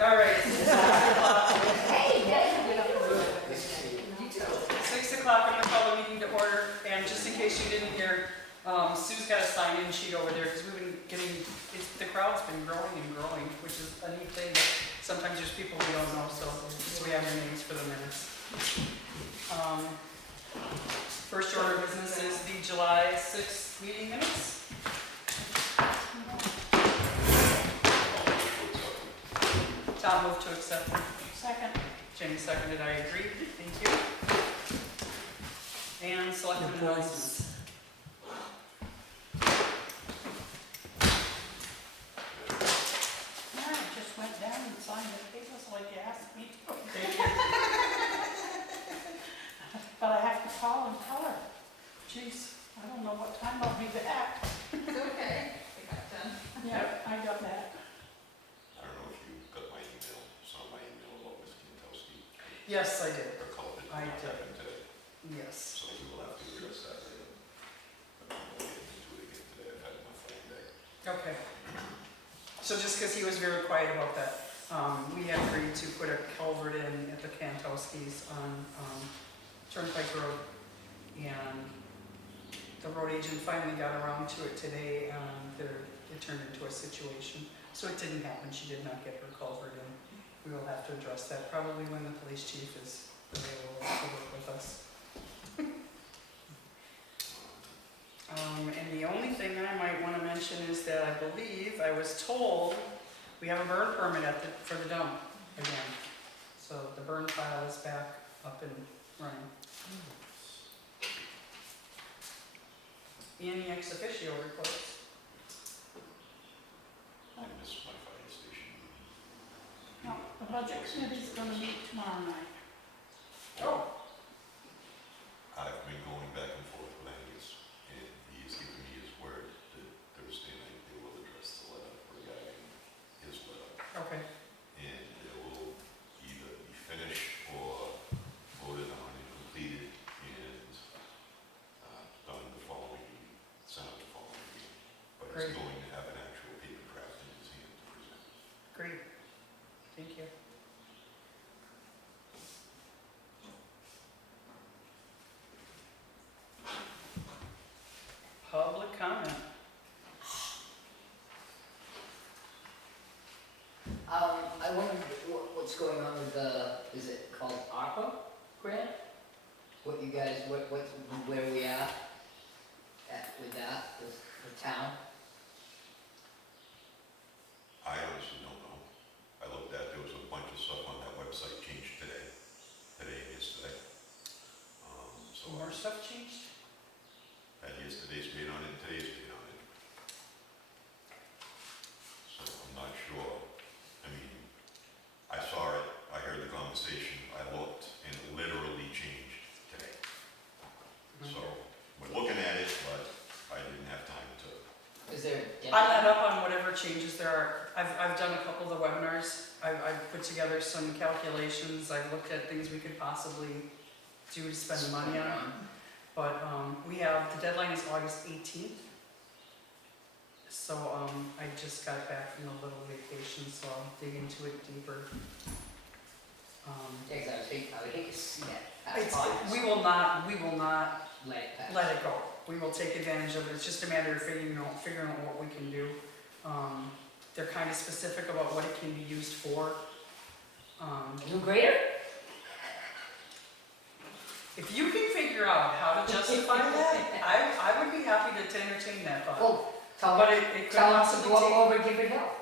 All right. Hey, You too. 6 o'clock, I'm gonna call the meeting to order, and just in case you didn't hear, Sue's got a sign-in sheet over there, because we've been getting, the crowd's been growing and growing, which is a neat thing, but sometimes there's people we don't know, so we have your names for the minutes. First order of business is the July 6th meeting minutes. Tom moved to accept. Second. Jenny seconded, I agree, thank you. And Selectman announcements. I just went down and signed the papers like you asked me to. Thank you. But I have to call and tell her. Jeez, I don't know what time I'll be back. it's okay. We got done. Yeah, I got that. I don't know if you got my email, saw my email about Ms. Kintowski. Yes, I did. Her culprit I not did. happened today, Yes. so we will have to address that later. But I'm going to get into it again today. I've had my phone day. Okay. So just because he was very quiet about that, we had agreed to put a culvert in at the Kantowskis on Turnpike Road, and the road agent finally got around to it today, and it turned into a situation. So it didn't happen. She did not get her culvert in. We will have to address that probably when the police chief is available to work with us. And the only thing that I might want to mention is that I believe, I was told, we have a burn permit for the dump again. So the burn pile is back up and running. Any ex officio reports? I missed my fire station meeting. No, the budget committee's gonna meet tomorrow night. Oh, I've been going back and forth with Angus, and he has given me his word that Thursday night they will address the letter regarding his letter. okay. And it will either be finished or voted on and completed and done the following meeting, sent out the following meeting. But Great. it's going to have an actual paper craft in his hand to present. Great. Thank you. Public comment. I wondered what's going on with the, is it called ARPA grant? What you guys, where we at with that, with the town? I honestly don't know. I looked at, there was a bunch of stuff on that website changed today and yesterday. So More stuff changed? had yesterday's date on it and today's date on it. So I'm not sure. I mean, I saw it, I heard the conversation, I looked, and it literally changed today. So we're looking at it, but I didn't have time to. Is there? I let up on whatever changes there are. I've done a couple of the webinars. I've put together some calculations. I've looked at things we could possibly do to spend money on. But the deadline is August 18th. So I just got back from a little vacation, so I'll dig into it deeper. Yeah, 'cause I would hate to see that. We will not Let it pass. let it go. We will take advantage of it. It's just a matter of figuring out what we can do. They're kind of specific about what it can be used for. New grader? If you can figure out how to justify that, I would be happy to entertain that thought. Well, But it could tell us to possibly go take. over and give it help.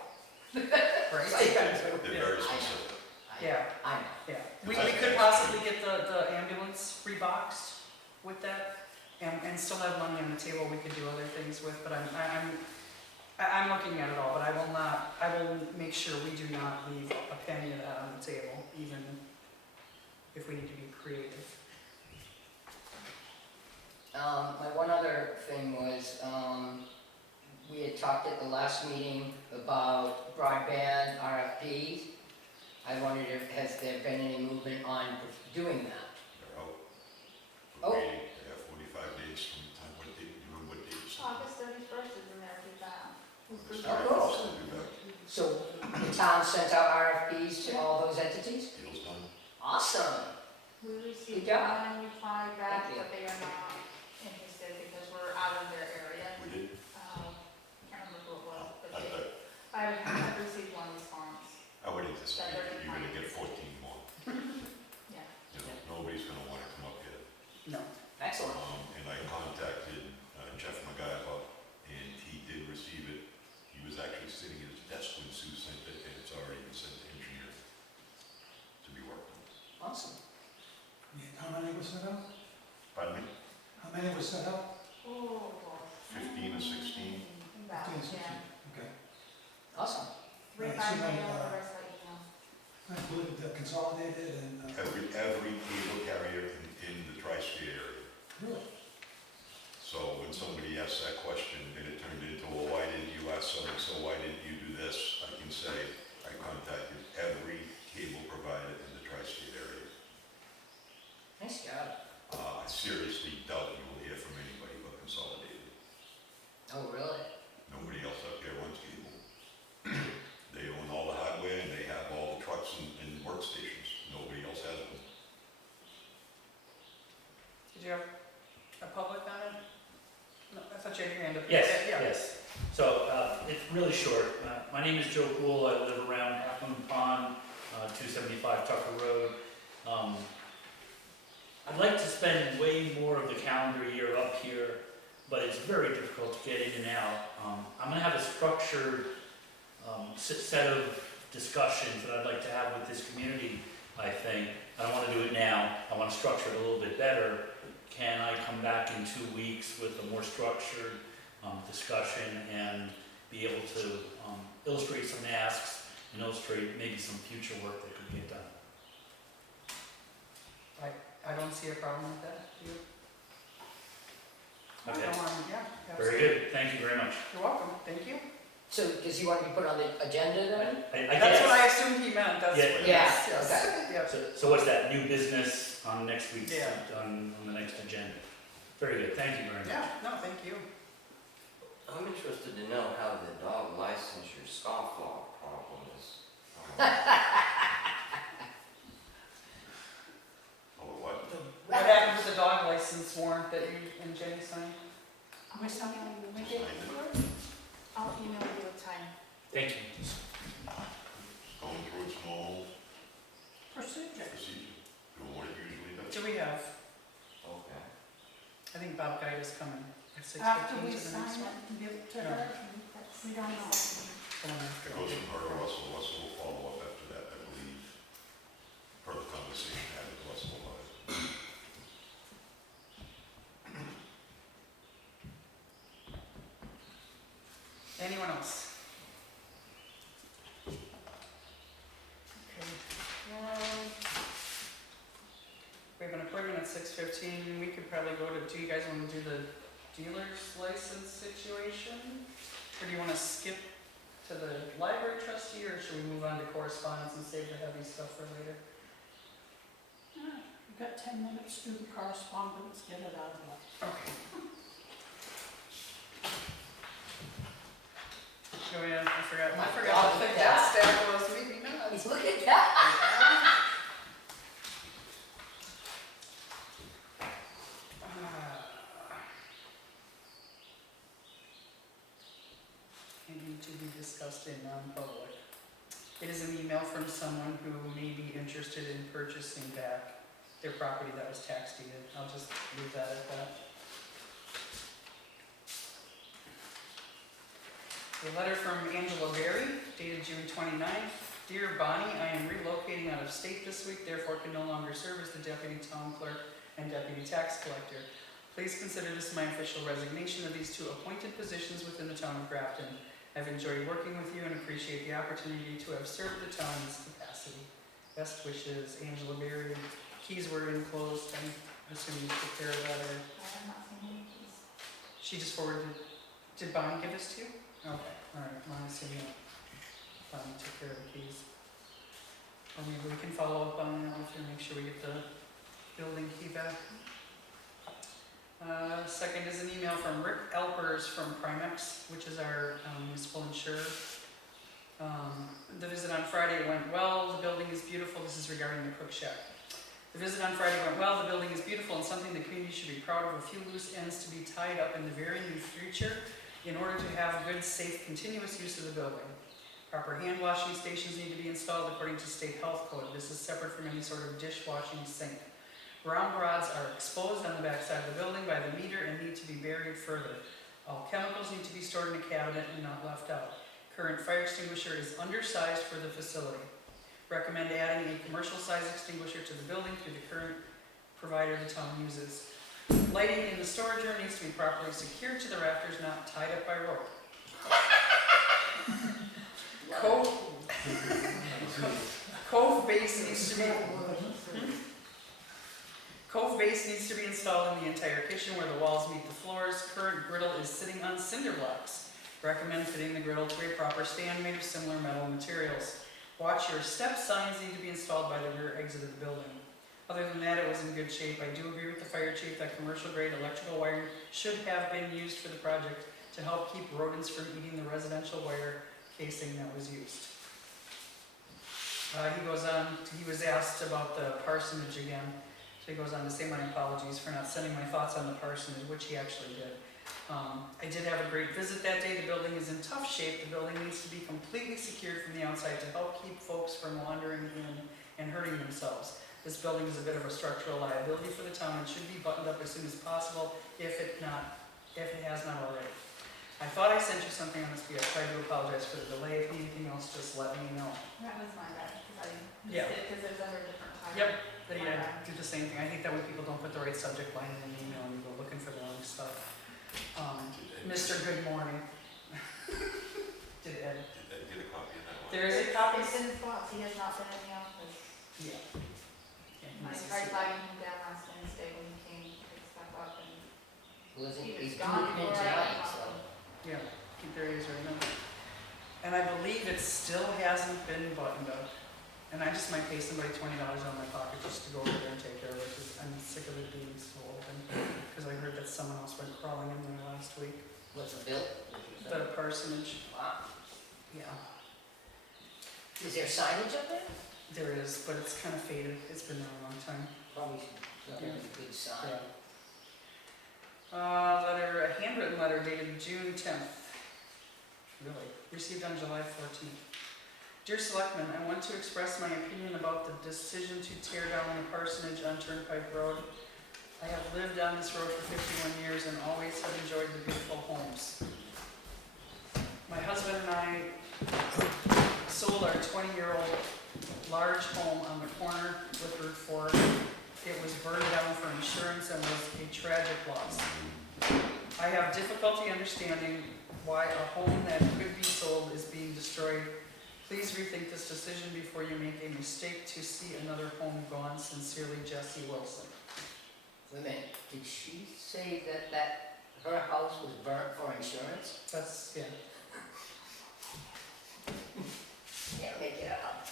Right? They're Yeah. very specific. Yeah. I know. Yeah, we could possibly get the ambulance reboxed with that and still have money on the table we could do other things with, but I'm looking at it all, but I will make sure we do not leave a penny of that on the table, even if we need to be creative. My one other thing was, we had talked at the last meeting about broadband RFPs. I wondered if, has there been any movement on doing that? They're out. Oh. We're waiting. They have 45 days from the time, what date, do you remember what date? August 31st is in there if you found. Oh, cool. So, the town sent out RFPs to all those entities? Deal's done. Awesome. We received Good job. one reply back, Thank you. but they are not interested because we're out of their area. We did. Can't remember who it was, but I thought, I have received one response. I would anticipate that you're gonna get 14 more. Yeah. You know, nobody's gonna wanna come up here. No. Excellent. And I contacted Jeff McGyver, and he did receive it. He was actually sitting at his desk when Sue sent it, and it's already been sent to engineer to be worked on. Awesome. How many was set up? Pardon me? How many was set up? Oh, boy. 15 or 16? About, 15, 16. yeah. Okay. Awesome. Three Right, by so then, mail, the rest by email. I believe the consolidated and, Every cable carrier in the tri-state area. really? So when somebody asks that question, and it turned into, well, why didn't you ask so-and-so, why didn't you do this? I can say, I contacted every cable provider in the tri-state area. Nice job. I seriously doubt you will hear from anybody but Consolidated. Oh, really? Nobody else up there runs cable. They own all the hardware, and they have all the trucks and workstations. Nobody else has them. Did you have a public comment? No, I thought you had your hand up. Yes, Yeah. yes. So it's really short. My name is Joe Poole. I live around Halfmoon Pond, 275 Tucker Road. I'd like to spend way more of the calendar year up here, but it's very difficult to get in and out. I'm going to have a structured set of discussions that I'd like to have with this community, I think. I don't want to do it now. I want to structure it a little bit better. Can I come back in 2 weeks with a more structured discussion and be able to illustrate some asks and illustrate maybe some future work that could get done? I don't see a problem with that, do you? Okay. Yeah, Very absolutely. good. Thank you very much. You're welcome, thank you. So does he want to be put on the agenda then? I That's what I guess. assumed he meant, that's Yeah. what it is. Yeah, Yes. okay. Yep. So what's that, new business on next week's, Yeah. on the next agenda? Very good. Thank you very much. Yeah, no, thank you. I'm interested to know how the dog licensure scofflaw problem is. Oh, what? What happened with the dog license warrant that you and Jenny signed? Am I sounding We like did, I'll email you a time. Thank you. Going through its normal procedure? procedure, doing what it usually does. Do we have? Okay. I think Bob Guy is coming at 6:15 After we to the sign next it one. and give it to No. her, we don't know. Someone after. It goes from her to Russell. Russell will follow up after that, I believe, per the conversation I had with Russell about it. Anyone else? Okay. We have an appointment at 6:15. We could probably go to, do you guys want to do the dealer's license situation? Or do you want to skip to the library trustee, or should we move on to correspondence and save the heavy stuff for later? We've got 10 minutes to do the correspondence, get it out of the way. Okay. Oh yeah, I forgot My to God, think yeah. that stack was maybe nuts. Look at that. It need to be discussed in non-public. It is an email from someone who may be interested in purchasing back their property that was tax deeded. I'll just leave that at that. A letter from Angela Berry, dated June 29th. Dear Bonnie, I am relocating out of state this week, therefore can no longer serve as the deputy town clerk and deputy tax collector. Please consider this my official resignation of these two appointed positions within the town of Grafton. I've enjoyed working with you and appreciate the opportunity to have served the town in this capacity. Best wishes, Angela Berry. Keys were enclosed. I'm assuming you took care of that, or I have not seen any keys. she just forwarded. Did Bonnie give this to you? Okay, all right. Well, I'm assuming Bonnie took care of the keys. Or maybe we can follow up on that and make sure we get the building key back. Second is an email from Rick Elpers from Primex, which is our municipal insurer. The visit on Friday went well, the building is beautiful, this is regarding the cook shack. The visit on Friday went well, the building is beautiful and something the community should be proud of. A few loose ends to be tied up in the very near future in order to have good, safe, continuous use of the building. Proper hand washing stations need to be installed according to state health code. This is separate from any sort of dishwashing sink. Ground rods are exposed on the back side of the building by the meter and need to be buried further. All chemicals need to be stored in a cabinet and not left out. Current fire extinguisher is undersized for the facility. Recommend adding a commercial size extinguisher to the building through the current provider the town uses. Lighting in the storage room needs to be properly secured to the rafters, not tied up by rope. Cove base needs to be Cove base needs to be installed in the entire kitchen where the walls meet the floors. Current griddle is sitting on cinder blocks. Recommend fitting the griddle to a proper stand made of similar metal materials. Watch your step signs need to be installed by the rear exit of the building. Other than that, it was in good shape. I do agree with the fire chief that commercial grade electrical wiring should have been used for the project to help keep rodents from eating the residential wire casing that was used. He goes on, he was asked about the parsonage again. So he goes on to say, my apologies for not sending my thoughts on the parsonage, which he actually did. I did have a great visit that day. The building is in tough shape. The building needs to be completely secured from the outside to help keep folks from wandering in and hurting themselves. This building is a bit of a structural liability for the town and should be buttoned up as soon as possible if it has not already. I thought I sent you something on this, but I do apologize for the delay. If you need anything else, just let me know. That was my bad, because I Yeah. missed it, because it was under a different time. Yep, they do the same thing. I think that when people don't put the right subject line in an email and you go looking for the wrong stuff. Mr. Good Morning. Did Ed? Did I get a copy of that one? There is a copy. It's in spots, he has not been in the office. Yeah. I tried flagging him down last Wednesday when he came to pick stuff up, and Wasn't, he was he's gone doing it before I tonight, got so. home. Yeah, there he is right now. And I believe it still hasn't been buttoned up. And I just might pay somebody $20 out of my pocket just to go over there and take care of it, because I'm sick of it being so open. Because I heard that someone else went crawling in there last week. What's the bill? The parsonage, Wow. yeah, Is there signage up there? there is, but it's kind of faded. It's been there a long time. Probably not a good sign. A handwritten letter dated June 10th. Really? Received on July 14th. Dear Selectmen, I want to express my opinion about the decision to tear down the parsonage on Turnpike Road. I have lived on this road for 51 years and always have enjoyed the beautiful homes. My husband and I sold our 20-year-old large home on the corner with Route 4. It was burned down for insurance and was a tragic loss. I have difficulty understanding why a home that could be sold is being destroyed. Please rethink this decision before you make a mistake to see another home gone. Sincerely, Jesse Wilson. Wait a minute, did she say that her house was burnt for insurance? That's, yeah. Can't make it up.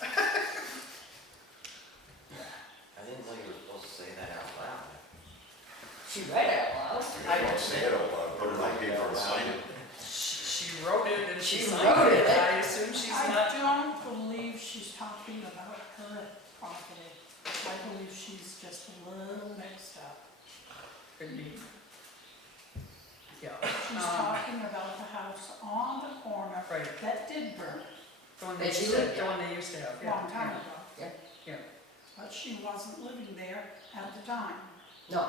I didn't know you were supposed to say that out loud. She read it out loud. I don't say it out loud, put it on paper and sign it. She wrote it and she She signed wrote it. it. I assume she's not. I don't believe she's talking about her property. I believe she's just a little mixed up. Could be. Yeah. She's talking about the house on the corner Right. that did burn The one That they she used to, lived the in. one they used to have, a yeah. long time ago. Yeah. Yeah. But she wasn't living there at the time. No,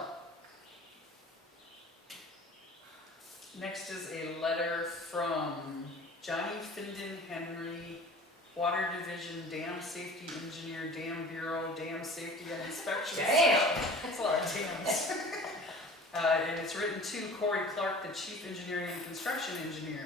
Next is a letter from Johnny Finden Henry, Water Division, Dam Safety Engineer, Dam Bureau, Dam Safety and Inspection. damn. That's a lot of dams. And it's written to Corey Clark, the Chief Engineering and Construction Engineer,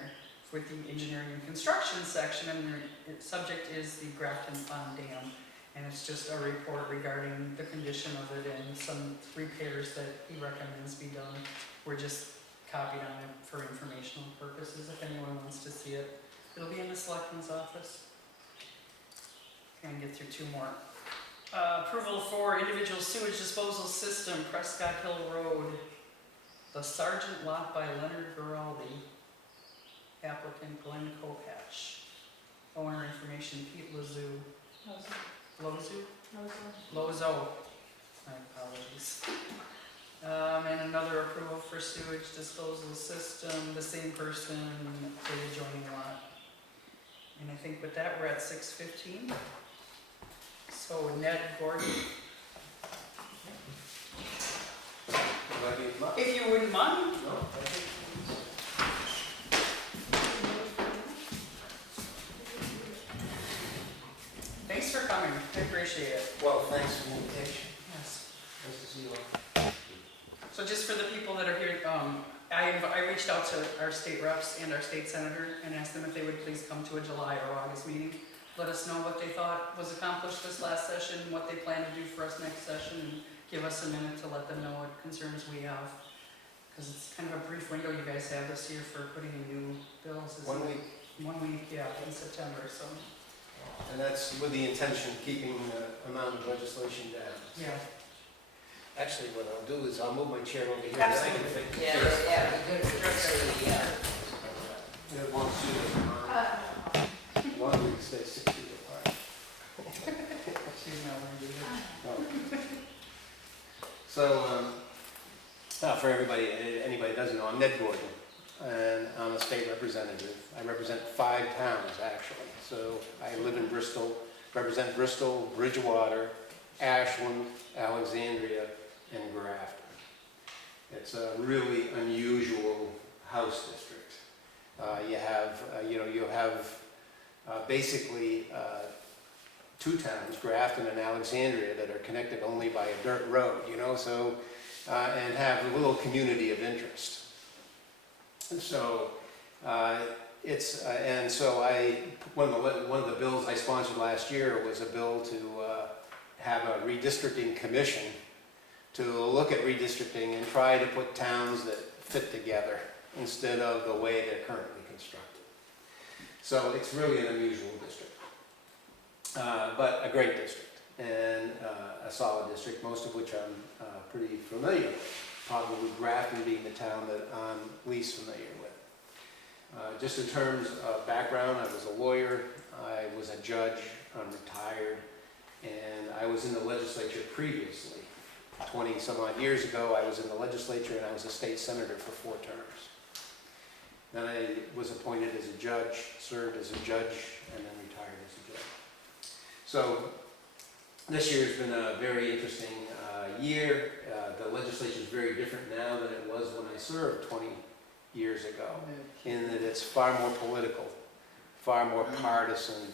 with the Engineering and Construction section, and the subject is the Grafton Pond Dam. And it's just a report regarding the condition of it and some repairs that he recommends be done. We're just copied on it for informational purposes, if anyone wants to see it. It'll be in the Selectman's office. And get through two more. Approval for individual sewage disposal system, Prescott Hill Road. The Sargent lot by Leonard Garaldi. Applicant Glenn Kopach. owner information, Pete Lozo, Those Lozo, my apologies. And another approval for sewage disposal system, the same person for the adjoining lot. And I think with that, we're at 6:15. So Ned Gordon, if you wouldn't mind. Thanks for coming, I appreciate it. Well, thanks for the invitation. Yes. Nice to see you all. So just for the people that are here, I reached out to our state reps and our state senator and asked them if they would please come to a July or August meeting. Let us know what they thought was accomplished this last session, what they plan to do for us next session, and give us a minute to let them know what concerns we have. Because it's kind of a brief window you guys have this year for putting in new bills. isn't 1 it? week, 1 week, yeah, in September, so, and that's with the intention of keeping the amount of legislation down. yeah. Actually, what I'll do is I'll move my chair over here. Absolutely. Yeah, yeah, be good for the, yeah. We have 1 feet apart. 1 week stays 6 feet apart. She's not one to do it. So, for everybody, anybody doesn't know, I'm Ned Gordon, and I'm a state representative. I represent 5 towns, actually. So I live in Bristol, represent Bristol, Bridgewater, Ashland, Alexandria, and Grafton. It's a really unusual house district. You have basically 2 towns, Grafton and Alexandria, that are connected only by a dirt road, so, and have a little community of interest. And so, one of the bills I sponsored last year was a bill to have a redistricting commission to look at redistricting and try to put towns that fit together instead of the way they're currently constructed. So it's really an unusual district, but a great district and a solid district, most of which I'm pretty familiar with, probably Grafton being the town that I'm least familiar with. Just in terms of background, I was a lawyer, I was a judge, I'm retired, and I was in the legislature previously. 20 some odd years ago, I was in the legislature and I was a state senator for 4 terms. Then I was appointed as a judge, served as a judge, and then retired as a judge. So this year's been a very interesting year. The legislature is very different now than it was when I served 20 years ago, in that it's far more political, far more partisan,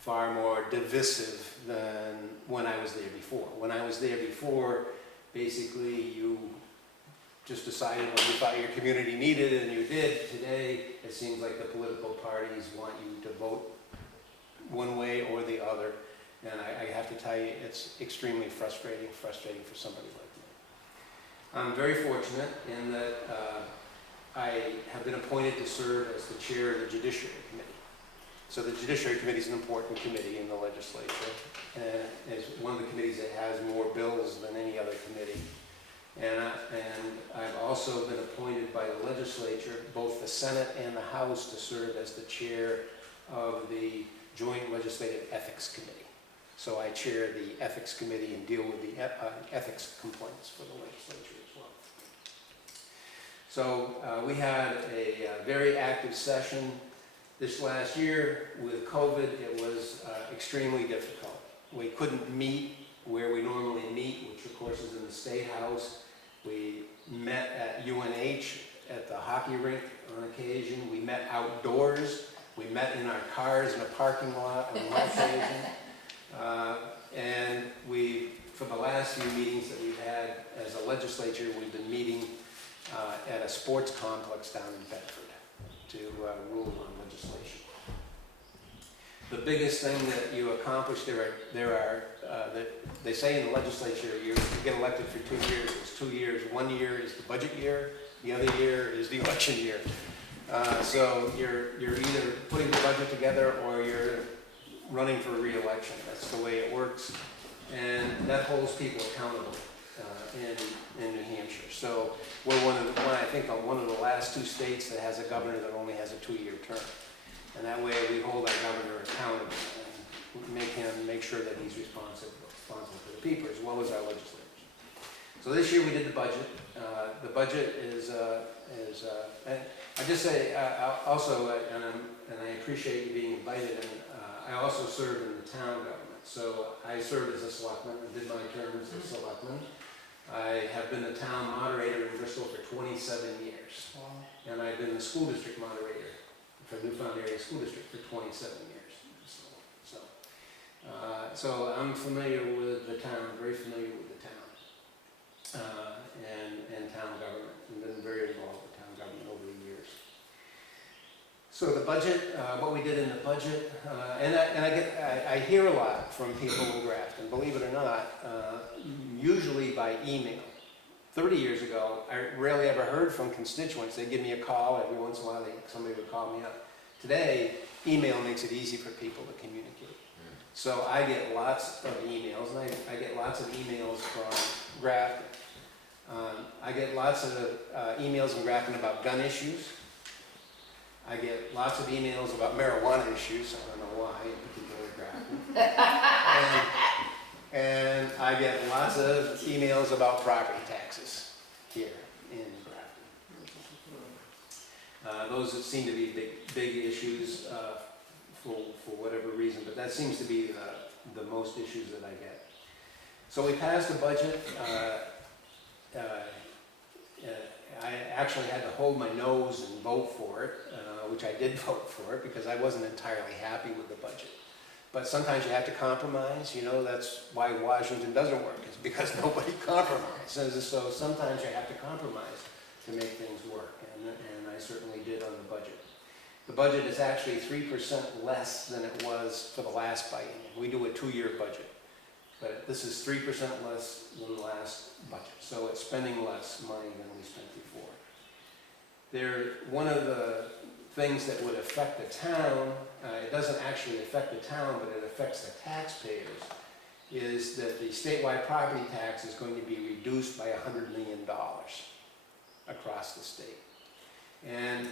far more divisive than when I was there before. When I was there before, basically you just decided what you thought your community needed and you did. Today, it seems like the political parties want you to vote one way or the other. And I have to tell you, it's extremely frustrating for somebody like me. I'm very fortunate in that I have been appointed to serve as the chair of the Judiciary Committee. So the Judiciary Committee is an important committee in the legislature, and it's one of the committees that has more bills than any other committee. And I've also been appointed by the legislature, both the Senate and the House, to serve as the chair of the Joint Legislative Ethics Committee. So I chair the Ethics Committee and deal with the ethics complaints for the legislature as well. So we had a very active session this last year. With COVID, it was extremely difficult. We couldn't meet where we normally meet, which of course is in the State House. We met at UNH at the hockey rink on occasion. We met outdoors. We met in our cars in a parking lot on one occasion. And for the last few meetings that we've had as a legislature, we've been meeting at a sports complex down in Bedford to rule on legislation. The biggest thing that you accomplish, they say in the legislature, you get elected for 2 years. It's 2 years. 1 year is the budget year. The other year is the election year. So you're either putting the budget together or you're running for re-election. That's the way it works, and that holds people accountable in New Hampshire. So we're one of the last 2 states that has a governor that only has a 2-year term. And that way we hold our governor accountable and make sure that he's responsible to the people as well as our legislators. So this year we did the budget. The budget is and I just say also, and I appreciate you being invited, and I also serve in the town government. So I served as a selectman and did my term as a selectman. I have been the town moderator in Bristol for 27 years. And I've been the school district moderator for Newfound Area School District for 27 years. So I'm familiar with the town, very familiar with the town, and town government, and been very involved with town government over the years. So the budget, what we did in the budget, and I hear a lot from people in Grafton, believe it or not, usually by email. 30 years ago, I rarely ever heard from constituents. They'd give me a call every once in a while. Somebody would call me up. Today, email makes it easy for people to communicate. So I get lots of emails, and I get lots of emails from Grafton. I get lots of emails in Grafton about gun issues. I get lots of emails about marijuana issues. I don't know why, in particular Grafton. And I get lots of emails about property taxes here in Grafton. Those seem to be big issues for whatever reason, but that seems to be the most issues that I get. So we passed the budget. I actually had to hold my nose and vote for it, which I did vote for it because I wasn't entirely happy with the budget. But sometimes you have to compromise, that's why Washington doesn't work, it's because nobody compromises. So sometimes you have to compromise to make things work, and I certainly did on the budget. The budget is actually 3% less than it was for the last biennium. We do a 2-year budget, but this is 3% less than the last budget. So it's spending less money than we spent before. One of the things that would affect the town, it doesn't actually affect the town, but it affects the taxpayers, is that the statewide property tax is going to be reduced by $100 million across the state. And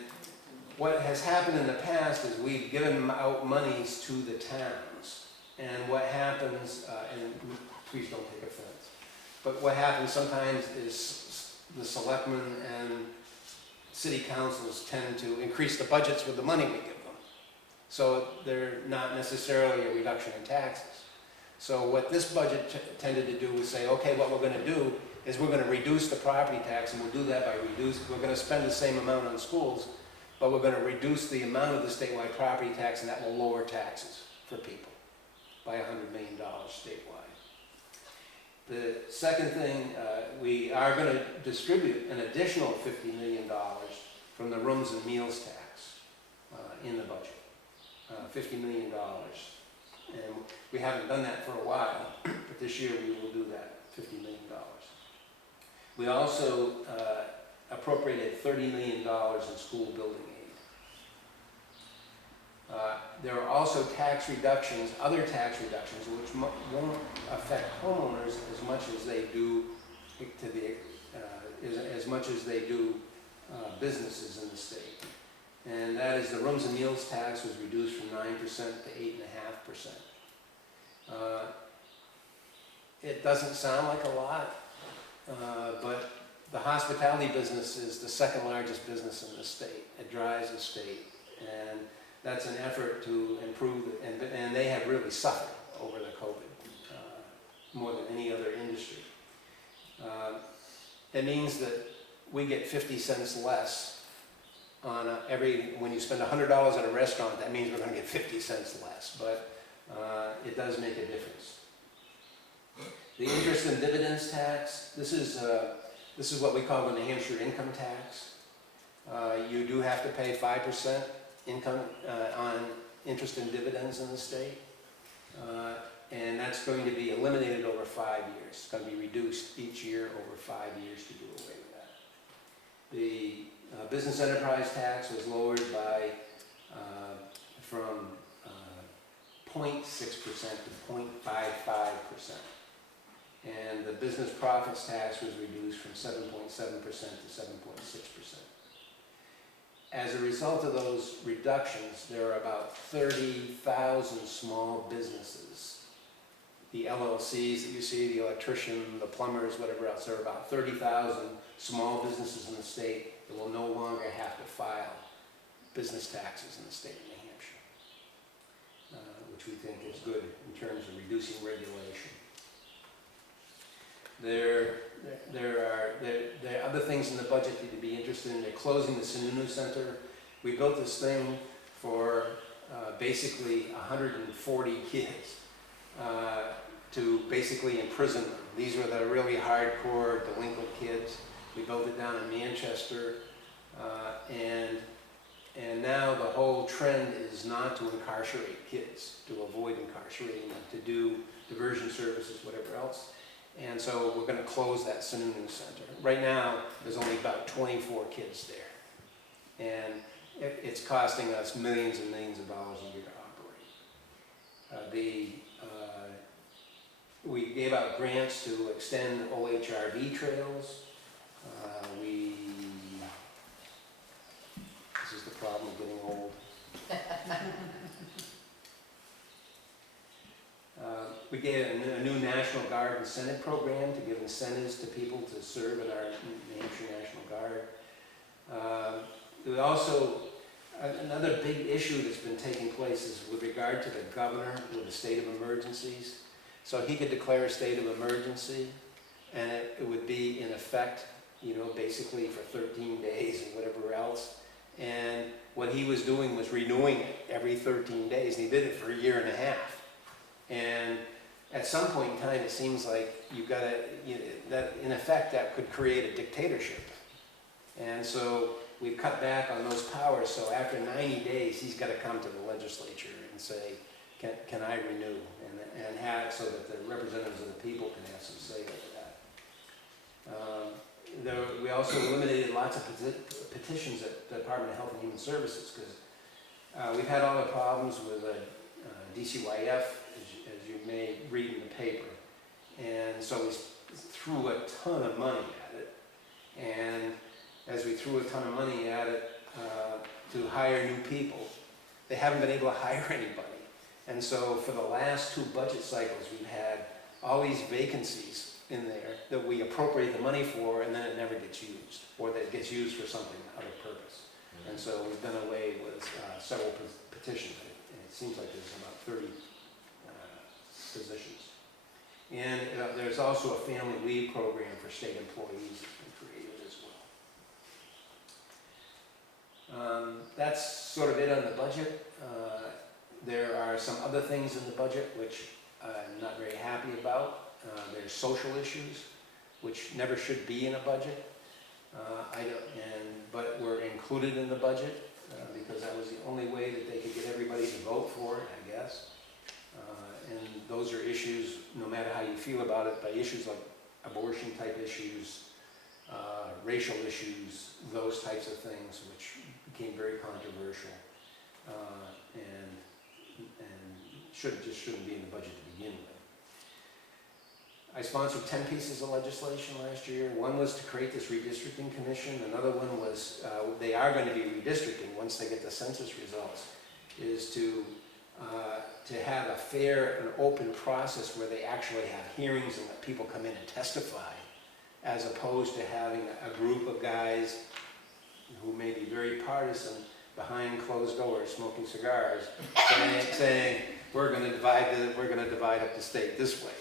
what has happened in the past is we've given out monies to the towns. And what happens, and please don't take offense, but what happens sometimes is the selectmen and city councils tend to increase the budgets with the money we give them. So they're not necessarily a reduction in taxes. So what this budget tended to do was say, okay, what we're going to do is we're going to reduce the property tax, and we'll do that by we're going to spend the same amount on schools, but we're going to reduce the amount of the statewide property tax, and that will lower taxes for people by $100 million statewide. The second thing, we are going to distribute an additional $50 million from the rooms and meals tax in the budget. $50 million. And we haven't done that for a while, but this year we will do that, $50 million. We also appropriated $30 million in school building aid. There are also tax reductions, other tax reductions, which won't affect homeowners as much as they do businesses in the state. And that is the rooms and meals tax was reduced from 9% to 8.5%. It doesn't sound like a lot, but the hospitality business is the second largest business in the state. It drives the state, and that's an effort to improve, and they have really suffered over the COVID, more than any other industry. It means that we get 50 cents less on when you spend $100 at a restaurant, that means we're going to get 50 cents less, but it does make a difference. The interest and dividends tax, this is what we call the New Hampshire income tax. You do have to pay 5% income on interest and dividends in the state, and that's going to be eliminated over 5 years. It's going to be reduced each year over 5 years to do away with that. The business enterprise tax was lowered by from 0.6% to 0.55%. And the business profits tax was reduced from 7.7% to 7.6%. as a result of those reductions, there are about 30,000 small businesses. The LLCs that you see, the electrician, the plumbers, whatever else, there are about 30,000 small businesses in the state that will no longer have to file business taxes in the state of New Hampshire, which we think is good in terms of reducing regulation. There are other things in the budget that you'd be interested in. They're closing the Sununu Center. We built this thing for basically 140 kids to basically imprison them. These were the really hardcore delinquent kids. We built it down in Manchester, and now the whole trend is not to incarcerate kids, to avoid incarcerating them, to do diversion services, whatever else. And so we're going to close that Sununu Center. Right now, there's only about 24 kids there. And it's costing us millions and millions of dollars a year to operate. We gave out grants to extend OHRV trails. This is the problem of getting old. We gave a new National Guard incentive program to give incentives to people to serve in our New Hampshire National Guard. We also, another big issue that's been taking place is with regard to the governor with the state of emergencies. So he could declare a state of emergency, and it would be in effect, basically for 13 days and whatever else. And what he was doing was renewing it every 13 days, and he did it for a year and a half. And at some point in time, it seems like you've got to, that in effect, that could create a dictatorship. And so we've cut back on those powers. So after 90 days, he's got to come to the legislature and say, can I renew? And have it so that the representatives of the people can have some say over that. We also eliminated lots of petitions at the Department of Health and Human Services, because we've had all the problems with DCYF, as you may read in the paper. And so we threw a ton of money at it. And as we threw a ton of money at it to hire new people, they haven't been able to hire anybody. And so for the last 2 budget cycles, we've had all these vacancies in there that we appropriate the money for, and then it never gets used, or that it gets used for something out of purpose. And so we've done away with several petitions, and it seems like there's about 30 positions. And there's also a family leave program for state employees that's been created as well. That's sort of it on the budget. There are some other things in the budget which I'm not very happy about. There's social issues, which never should be in a budget, but were included in the budget because that was the only way that they could get everybody to vote for it, I guess. And those are issues, no matter how you feel about it, but issues like abortion type issues, racial issues, those types of things, which became very controversial and shouldn't be in the budget to begin with. I sponsored 10 pieces of legislation last year. One was to create this redistricting commission. Another one was, they are going to be redistricting once they get the census results, is to have a fair and open process where they actually have hearings and let people come in and testify, as opposed to having a group of guys who may be very partisan behind closed doors smoking cigars saying we're going to divide up the state this way,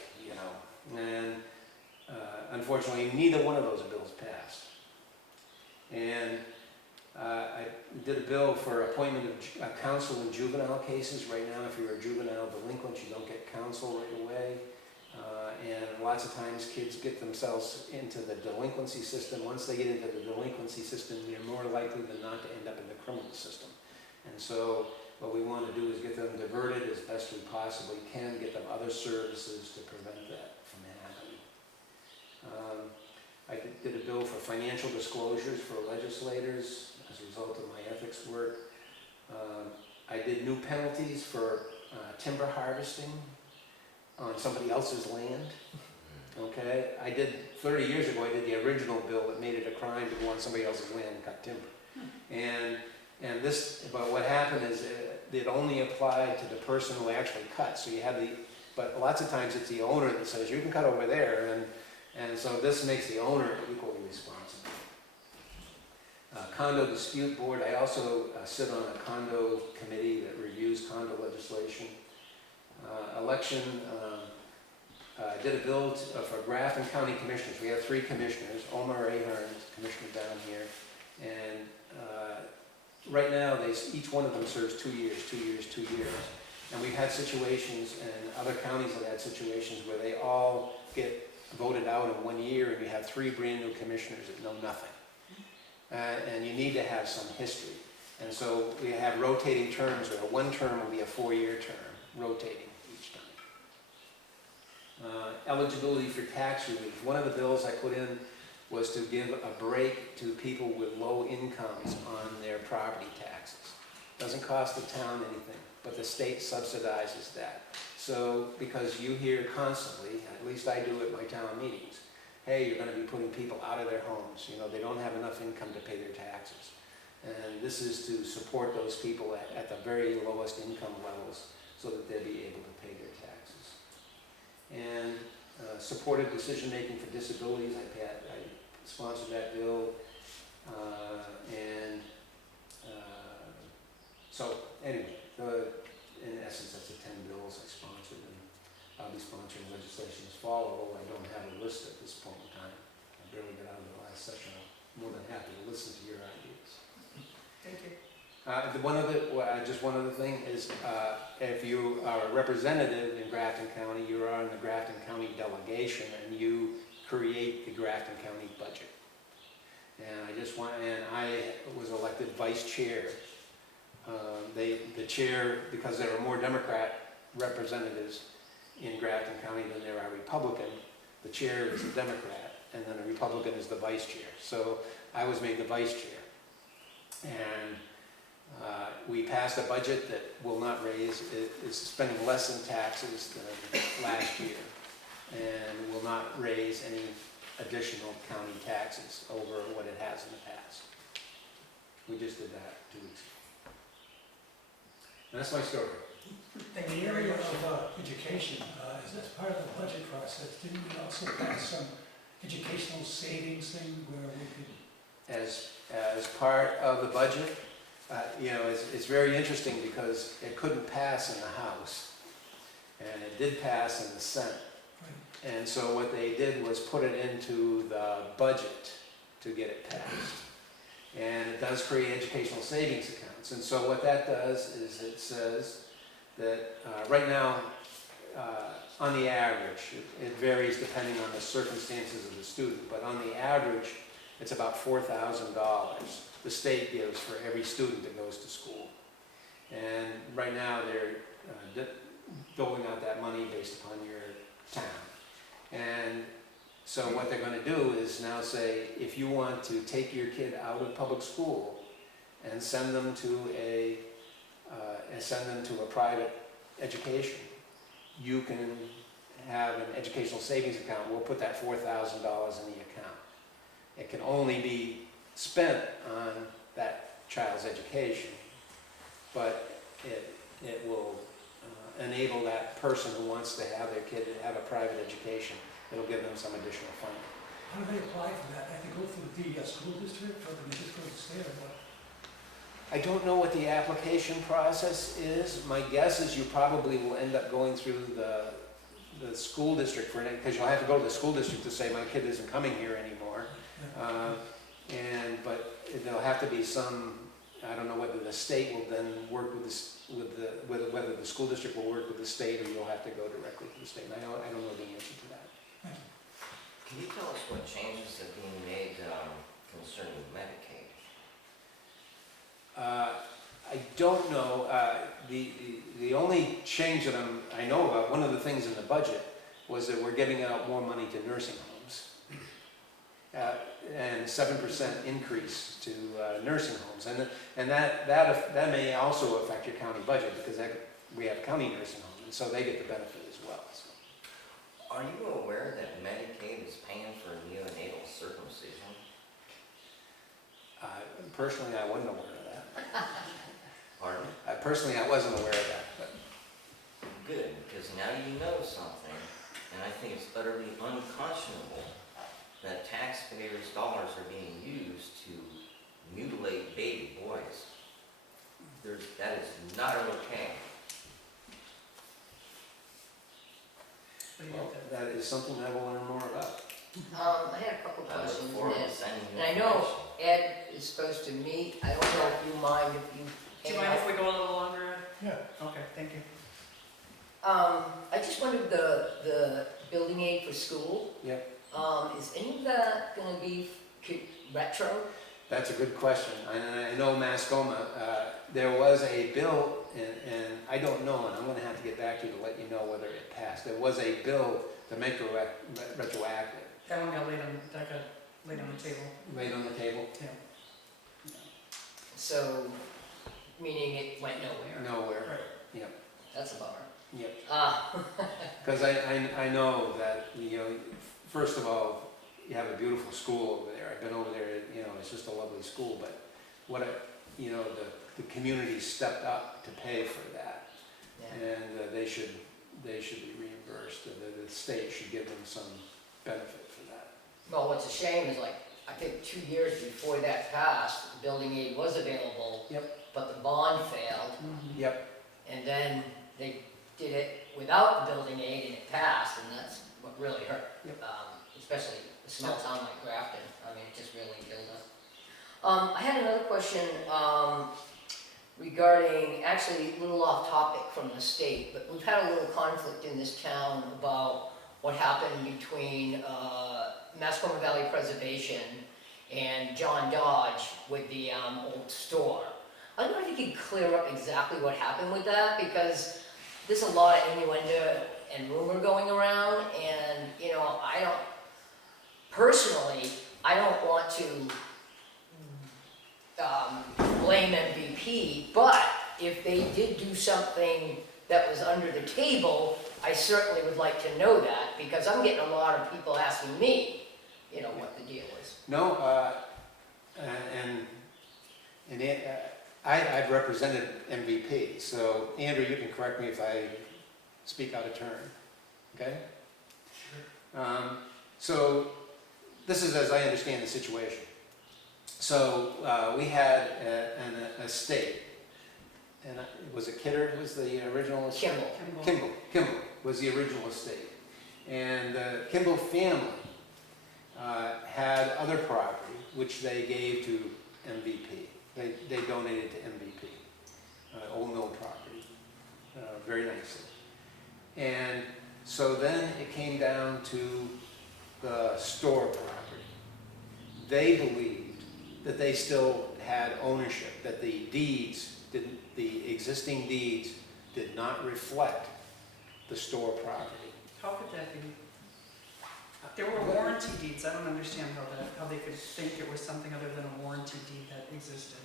and unfortunately neither one of those bills passed. And I did a bill for appointment of counsel in juvenile cases. Right now, if you're a juvenile delinquent, you don't get counsel right away. And lots of times kids get themselves into the delinquency system. Once they get into the delinquency system, they're more likely than not to end up in the criminal system. And so what we want to do is get them diverted as best we possibly can, get them other services to prevent that from happening. I did a bill for financial disclosures for legislators as a result of my ethics work. I did new penalties for timber harvesting on somebody else's land. Okay, 30 years ago, I did the original bill that made it a crime to go on somebody else's land and cut timber. And And this, but what happened is it only applied to the person who actually cut. So you have but lots of times it's the owner that says, you can cut over there, and so this makes the owner equally responsible. Condo dispute board, I also sit on a condo committee that reviews condo legislation. Election, did a bill for Grafton County Commissioners. We have 3 commissioners. Omar Ahern is commissioner down here. And right now, each one of them serves 2 years, 2 years, 2 years. And we've had situations, and other counties have had situations where they all get voted out in 1 year, and you have 3 brand new commissioners that know nothing. And you need to have some history. And so we have rotating terms, where one term will be a 4-year term, rotating each time. Eligibility for tax relief. One of the bills I put in was to give a break to people with low incomes on their property taxes. Doesn't cost the town anything, but the state subsidizes that. So, because you hear constantly, at least I do at my town meetings, hey, you're going to be putting people out of their homes. You know, they don't have enough income to pay their taxes. And this is to support those people at the very lowest income levels so that they'll be able to pay their taxes. And supported decision-making for disabilities, I sponsored that bill. So anyway, in essence, that's the 10 bills I sponsored, and I'll be sponsoring legislation this fall, although I don't have a list at this point in time. I barely got out of the last session. I'm more than happy to listen to your ideas. Thank you. Just one other thing is, if you are a representative in Grafton County, you are in the Grafton County delegation, and you create the Grafton County budget. And I was elected vice chair. The chair, because there are more Democrat representatives in Grafton County than there are Republican, the chair is a Democrat, and then a Republican is the vice chair. So I was made the vice chair. And we passed a budget that will not raise, is spending less in taxes than last year, and will not raise any additional county taxes over what it has in the past. We just did that 2 weeks ago. And that's my story. Thank The you very area much. of education, is this part of the budget process? Didn't we also pass some educational savings thing where we could? As part of the budget, it's very interesting because it couldn't pass in the House, and it did pass in the Senate. Right. And so what they did was put it into the budget to get it passed. And it does create educational savings accounts. And so what that does is it says that right now, on the average, it varies depending on the circumstances of the student, but on the average, it's about $4,000 the state gives for every student that goes to school. And right now, they're doling out that money based upon your town. And so what they're going to do is now say, if you want to take your kid out of public school and send them to a private education, you can have an educational savings account. We'll put that $4,000 in the account. It can only be spent on that child's education, but it will enable that person who wants to have their kid have a private education. It'll give them some additional funding. How do they apply for that? Have to go through the school district, or can they just go to the state, or what? I don't know what the application process is. My guess is you probably will end up going through the school district for it, because you'll have to go to the school district to say, my kid isn't coming here anymore. But there'll have to be some, I don't know whether the state will then work whether the school district will work with the state, or you'll have to go directly to the state. And I don't know the answer to that. Can you tell us what changes are being made concerning Medicaid? I don't know. The only change that I know about, one of the things in the budget, was that we're giving out more money to nursing homes. And 7% increase to nursing homes. And that may also affect your county budget, because we have county nursing homes, and so they get the benefit as well. So. Are you aware that Medicaid is paying for neonatal circumcision? Personally, I wasn't aware of that. Pardon? Personally, I wasn't aware of that, but Good, because now you know something, and I think it's utterly unconscionable that taxpayers' dollars are being used to mutilate baby boys. That is not okay. What do you well, think? that is something I will learn more about. I had a couple I look questions. forward Ned. to sending you And I know information. Ed is supposed to meet, I don't know if you mind if you Do you hang mind out. if we go a little longer, Ed? Yeah. Okay, thank you. I just wondered the building aid for school. Yep. Is any of that gonna be retro? That's a good question. I know Mascoma, there was a bill, and I don't know, and I'm gonna have to get back to you to let you know whether it passed. There was a bill to make it retroactive, That one got laid on the table. laid on the table. Yeah. So, meaning it went nowhere? Nowhere. Right. That's a bummer. Yep. Ah, Because I know that, you know, first of all, you have a beautiful school over there. I've been over there, you know, it's just a lovely school, but you know, the community stepped up to pay for that. yeah. And they should be reimbursed, and the state should give them some benefit for that. Well, what's a shame is like, I think 2 years before that passed, the building aid was available. Yep. But the bond failed, Mhm. Yep, and then they did it without the building aid and it passed, and that's what really hurt. Yep. Especially a small town like Grafton, I mean, it just really killed us. I had another question, regarding, actually a little off topic from the state, but we've had a little conflict in this town about what happened between, Mascoma Valley Preservation and John Dodge with the, old store. I don't know if you could clear up exactly what happened with that, because there's a lot of innuendo and rumor going around, and, you know, personally, I don't want to blame MVP, but if they did do something that was under the table, I certainly would like to know that, because I'm getting a lot of people asking me, you know, what the deal is. no, I've represented MVP, so Andrew, you can correct me if I speak out of turn, okay? Sure. So, this is as I understand the situation. So, we had an estate, and was it Kidder who was the original estate? Kimball. Kimball was the original estate. And the Kimball family had other property, which they gave to MVP. They donated to MVP, Old Mill property, very nicely. And so then it came down to the store property. They believed that they still had ownership, that the existing deeds did not reflect the store property. How could that be? There were warranty deeds. I don't understand how they could think it was something other than a warranty deed that existed.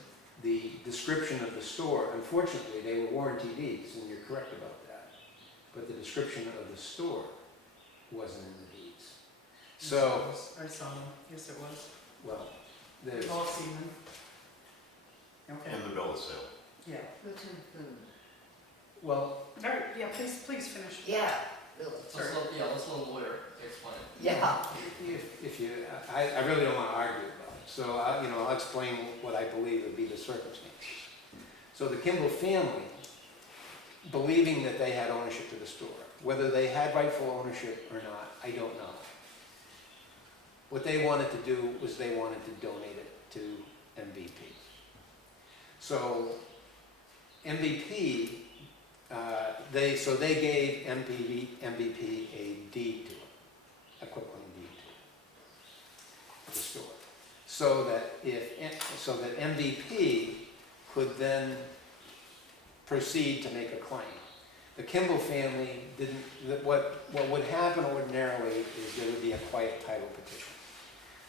The description of the store, unfortunately, they were warranty deeds, and you're correct about that. But the description of the store wasn't in the deeds. So, I saw them. Yes, it was. well, there's, We've all seen them. Okay. In the bill of sale. Yeah. well, All right. Yeah. Please finish. Yeah, Bill, Sorry. Let's let a lawyer explain. yeah. if you, I really don't want to argue about it. So, I'll explain what I believe would be the circumstances. So the Kimball family, believing that they had ownership to the store, whether they had rightful ownership or not, I don't know. What they wanted to do was they wanted to donate it to MVP. So MVP, they gave MVP a deed to it, a quitclaim deed to the store, so that MVP could then proceed to make a claim. The Kimball family didn't. What would happen ordinarily is there would be a quiet title petition.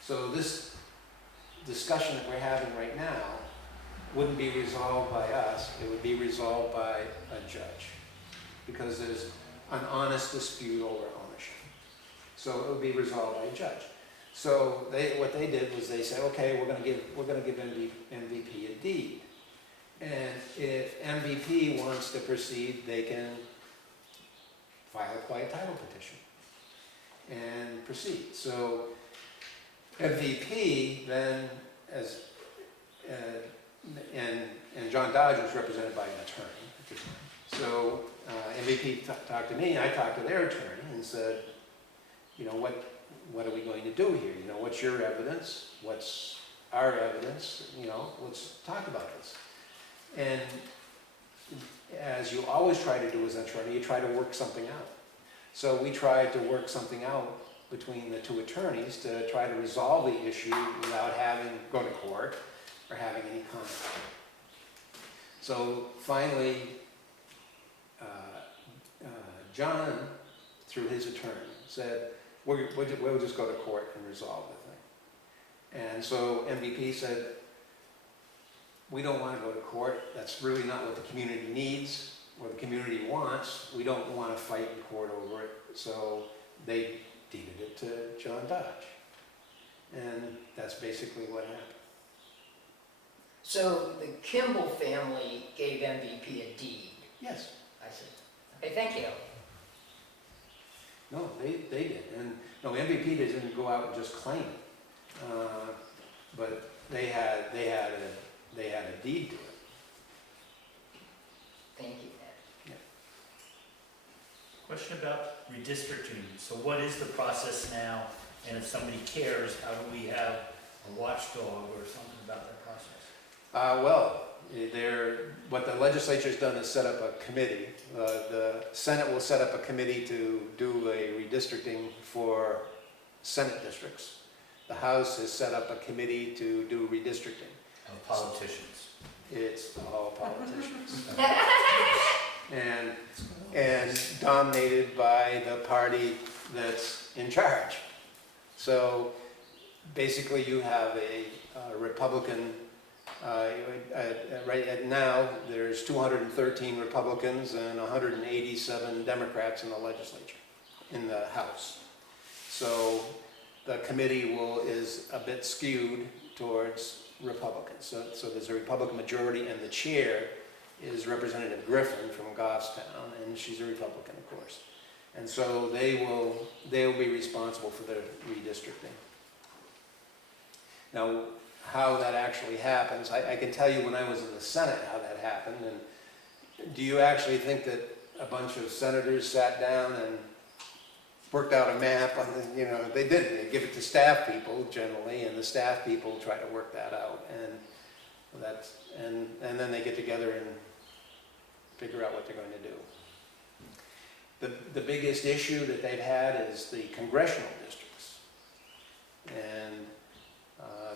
So this discussion that we're having right now wouldn't be resolved by us, it would be resolved by a judge, because there's an honest dispute over ownership. So it would be resolved by a judge. So what they did was they said, okay, we're going to give MVP a deed. And if MVP wants to proceed, they can file a quiet title petition and proceed. So MVP then, as and John Dodge was represented by an attorney at the time. So MVP talked to me, I talked to their attorney and said, you know, what are we going to do here? You know, what's your evidence? What's our evidence? You know, let's talk about this. And as you always try to do as an attorney, you try to work something out. So we tried to work something out between the two attorneys to try to resolve the issue without having to go to court or having any conflict. So finally, John, through his attorney, said, we'll just go to court and resolve the thing. And so MVP said, we don't want to go to court. That's really not what the community needs or the community wants. We don't want to fight in court over it. So they deeded it to John Dodge. And that's basically what happened. So the Kimball family gave MVP a deed? Yes. I see. Okay, thank you. No, they did. And no, MVP didn't go out and just claim it. But they had a deed to it. Thank you, Ed. Question about redistricting. So what is the process now? And if somebody cares, how do we have a watchdog or something about that process? What the legislature's done is set up a committee. The Senate will set up a committee to do a redistricting for Senate districts. The House has set up a committee to do redistricting. Of politicians. It's all politicians. And dominated by the party that's in charge. So basically you have a Republican, right now there's 213 Republicans and 187 Democrats in the legislature, in the House. So the committee is a bit skewed towards Republicans. So there's a Republican majority, and the chair is Representative Griffin from Goffstown, and she's a Republican, of course. And so they'll be responsible for the redistricting. Now, how that actually happens, I can tell you when I was in the Senate how that happened. And do you actually think that a bunch of senators sat down and worked out a map on the, you know, they didn't. They give it to staff people generally, and the staff people try to work that out, and then they get together and figure out what they're going to do. The biggest issue that they've had is the congressional districts, and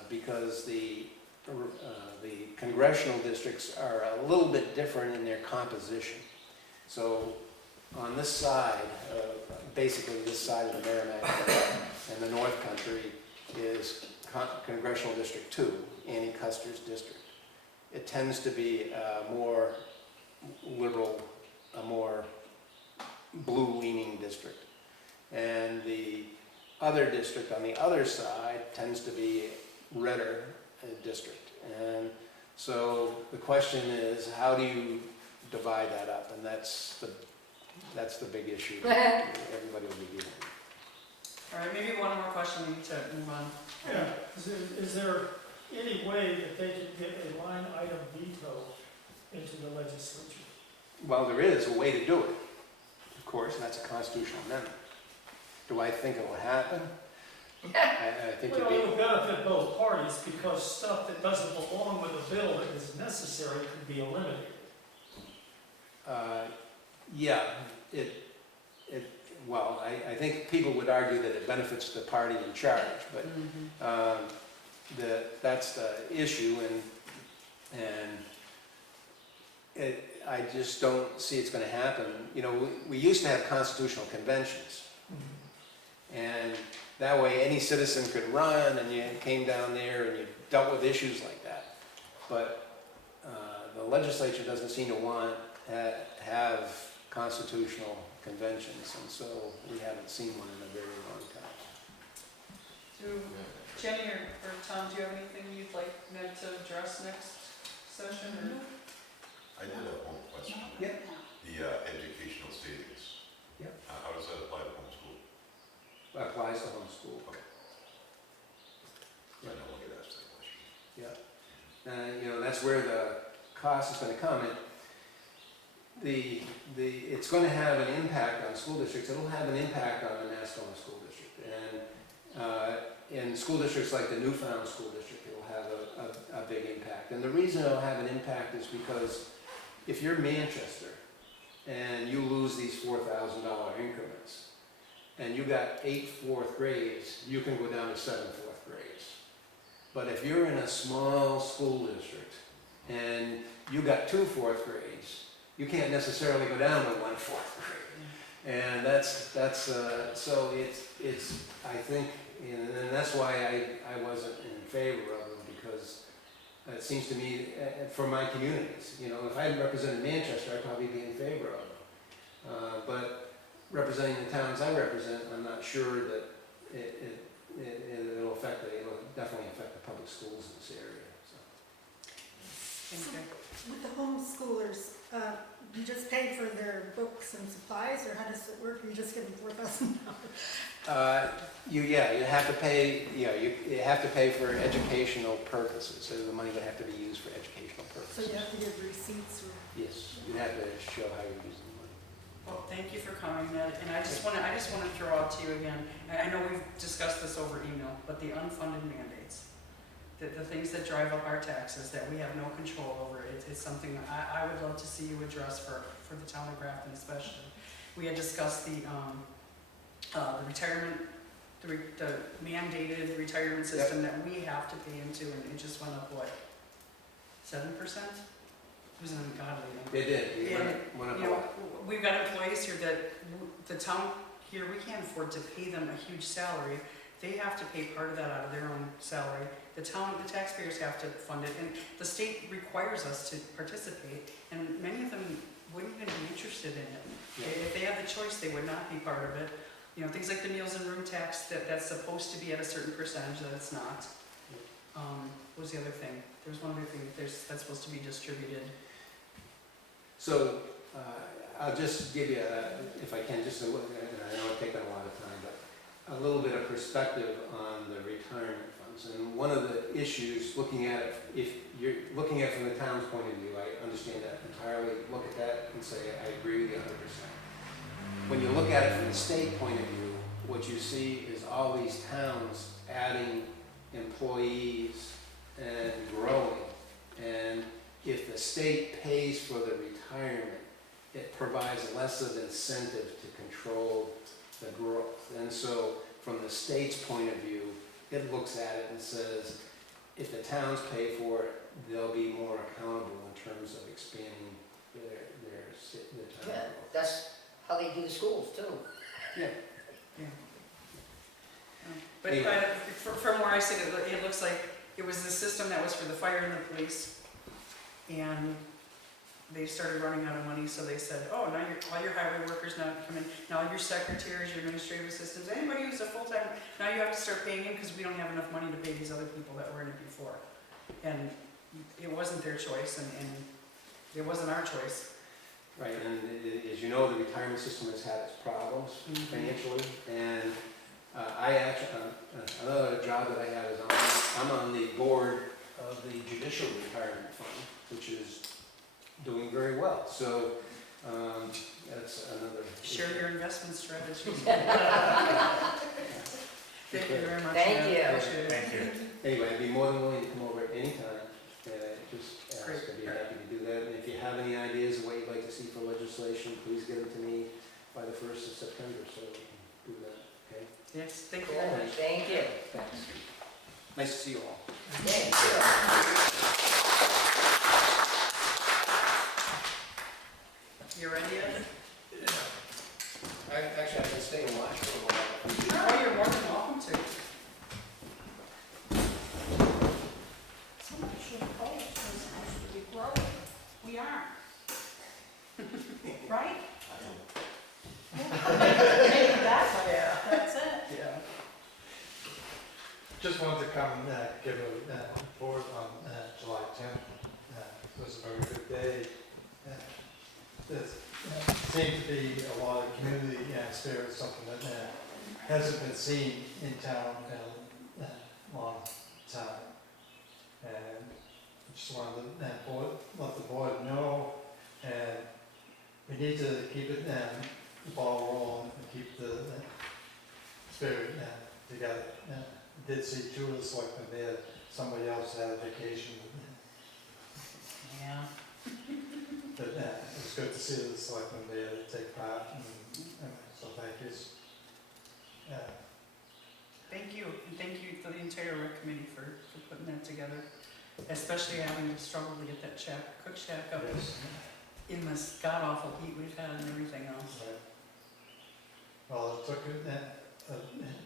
because the congressional districts are a little bit different in their composition. So on this side, basically this side of the Merrimack and the North Country is Congressional District 2, Annie Custer's district. It tends to be a more liberal, a more blue-leaning district. And the other district on the other side tends to be redder district. And so the question is, how do you divide that up? And that's the big issue that everybody will be dealing with. All right, maybe one more question, we need to move on. Yeah, is there any way that they could get a line item veto into the legislature? Well, there is a way to do it, of course, and that's a constitutional amendment. Do I think it will happen? I think Well, it'd it would benefit both parties because stuff that doesn't belong with a bill that is necessary could be eliminated. Yeah, well, I think people would argue that it benefits the party in charge, but that's the issue, and I just don't see it's going to happen. You know, we used to have constitutional conventions, and that way any citizen could run, and you came down there and you dealt with issues like that. But the legislature doesn't seem to want to have constitutional conventions, and so we haven't seen one in a very long time. Jenny or Tom, do you have anything you'd like Ned to address next session? Or? I did have one question. Yeah. The educational savings. Yeah. How does that apply to homeschool? Applies to homeschool. I know one could ask that question. That's where the cost is gonna come. It's gonna have an impact on school districts. It'll have an impact on the Mascoma School District. And in school districts like the Newfound School District, it'll have a big impact. And the reason it'll have an impact is because if you're Manchester and you lose these $4,000 increments, and you got 8 fourth grades, you can go down to 7 fourth grades. But if you're in a small school district and you got 2 fourth grades, you can't necessarily go down to 1 fourth grade. And so it's, I think, and that's why I wasn't in favor of them, because it seems to me, for my communities, if I represented Manchester, I'd probably be in favor of them. But representing the towns I represent, I'm not sure that it'll definitely affect the public schools in this area, so. Thank you. With the homeschoolers, you just pay for their books and supplies, or how does it work? You just give them $4,000? You have to pay, you have to pay for educational purposes, so the money would have to be used for educational So purposes. you have to give receipts or? Yes, you have to show how you're using the money. Well, thank you for coming, Ned, and I just want to throw out to you again, I know we've discussed this over email, but the unfunded mandates, the things that drive up our taxes that we have no control over, it's something I would love to see you address for the town of Grafton especially. We had discussed the retirement, the mandated retirement system that we have to pay into, and it just went up, what, 7%? It was an ungodly number. It did, it went up a lot. We've got employees here that, the town here, we can't afford to pay them a huge salary. They have to pay part of that out of their own salary. The taxpayers have to fund it, and the state requires us to participate, and many of them wouldn't even be interested in it. If they had the choice, they would not be part of it. Things like the meals and room tax, that's supposed to be at a certain percentage, that it's not. What was the other thing? There's one other thing, that's supposed to be distributed. So, I'll just give you, if I can, just a little, and I know I've taken a lot of time, but a little bit of perspective on the retirement funds. And one of the issues, looking at it, if you're looking at it from the town's point of view, I understand that entirely, look at that and say, I agree with you 100%. When you look at it from the state point of view, what you see is all these towns adding employees and growing. And if the state pays for the retirement, it provides less of incentive to control the growth. And so from the state's point of view, it looks at it and says, if the towns pay for it, they'll be more accountable in terms of expanding their Yeah, town. that's how they do the schools too. But Anyway. from where I sit, it looks like it was the system that was for the fire and the police, and they started running out of money, so they said, oh, now all your highway workers now come in, now your secretaries, your administrative assistants, anybody who's a full-time, now you have to start paying in because we don't have enough money to pay these other people that were in it before. And it wasn't their choice, and it wasn't our choice. Right, and as you know, the retirement system has had its problems financially, and I actually, another job that I have is I'm on the board of the Judicial Retirement Fund, which is doing very well, so that's another. Share your investment strategy. Thank you very much. Thank Ned. you. Appreciate it. Thank you. Anyway, I'd be more than willing to come over at any time, just ask, Great. I'd be happy to do that. And if you have any ideas of what you'd like to see for legislation, please get them to me by the 1st of September, so we can do that, okay? Yes, thank you Cool, very much. thank you. Thanks. Nice to see you all. Thank you. You ready yet? Actually, I can stay and watch for a while. Oh, you're more than welcome to. Somebody should have told us we're supposed to be growing. We aren't. Right? Maybe that's it. Yeah. Just wanted to come and give a report on July 10th. It was a very good day. There seems to be a lot of community spirit, something that hasn't been seen in town in a long time. And just wanted to let the board know, and we need to keep it, the ball rolling and keep the spirit together. Did see two of the selectmen there, somebody else had a vacation. Yeah. But it was good to see the selectmen there to take part, and so thank you. Thank you, and thank you for the entire rec committee for putting that together, especially having to struggle to get that cook shack up Yes. in this god-awful heat we've had and everything else. Right. Well, it took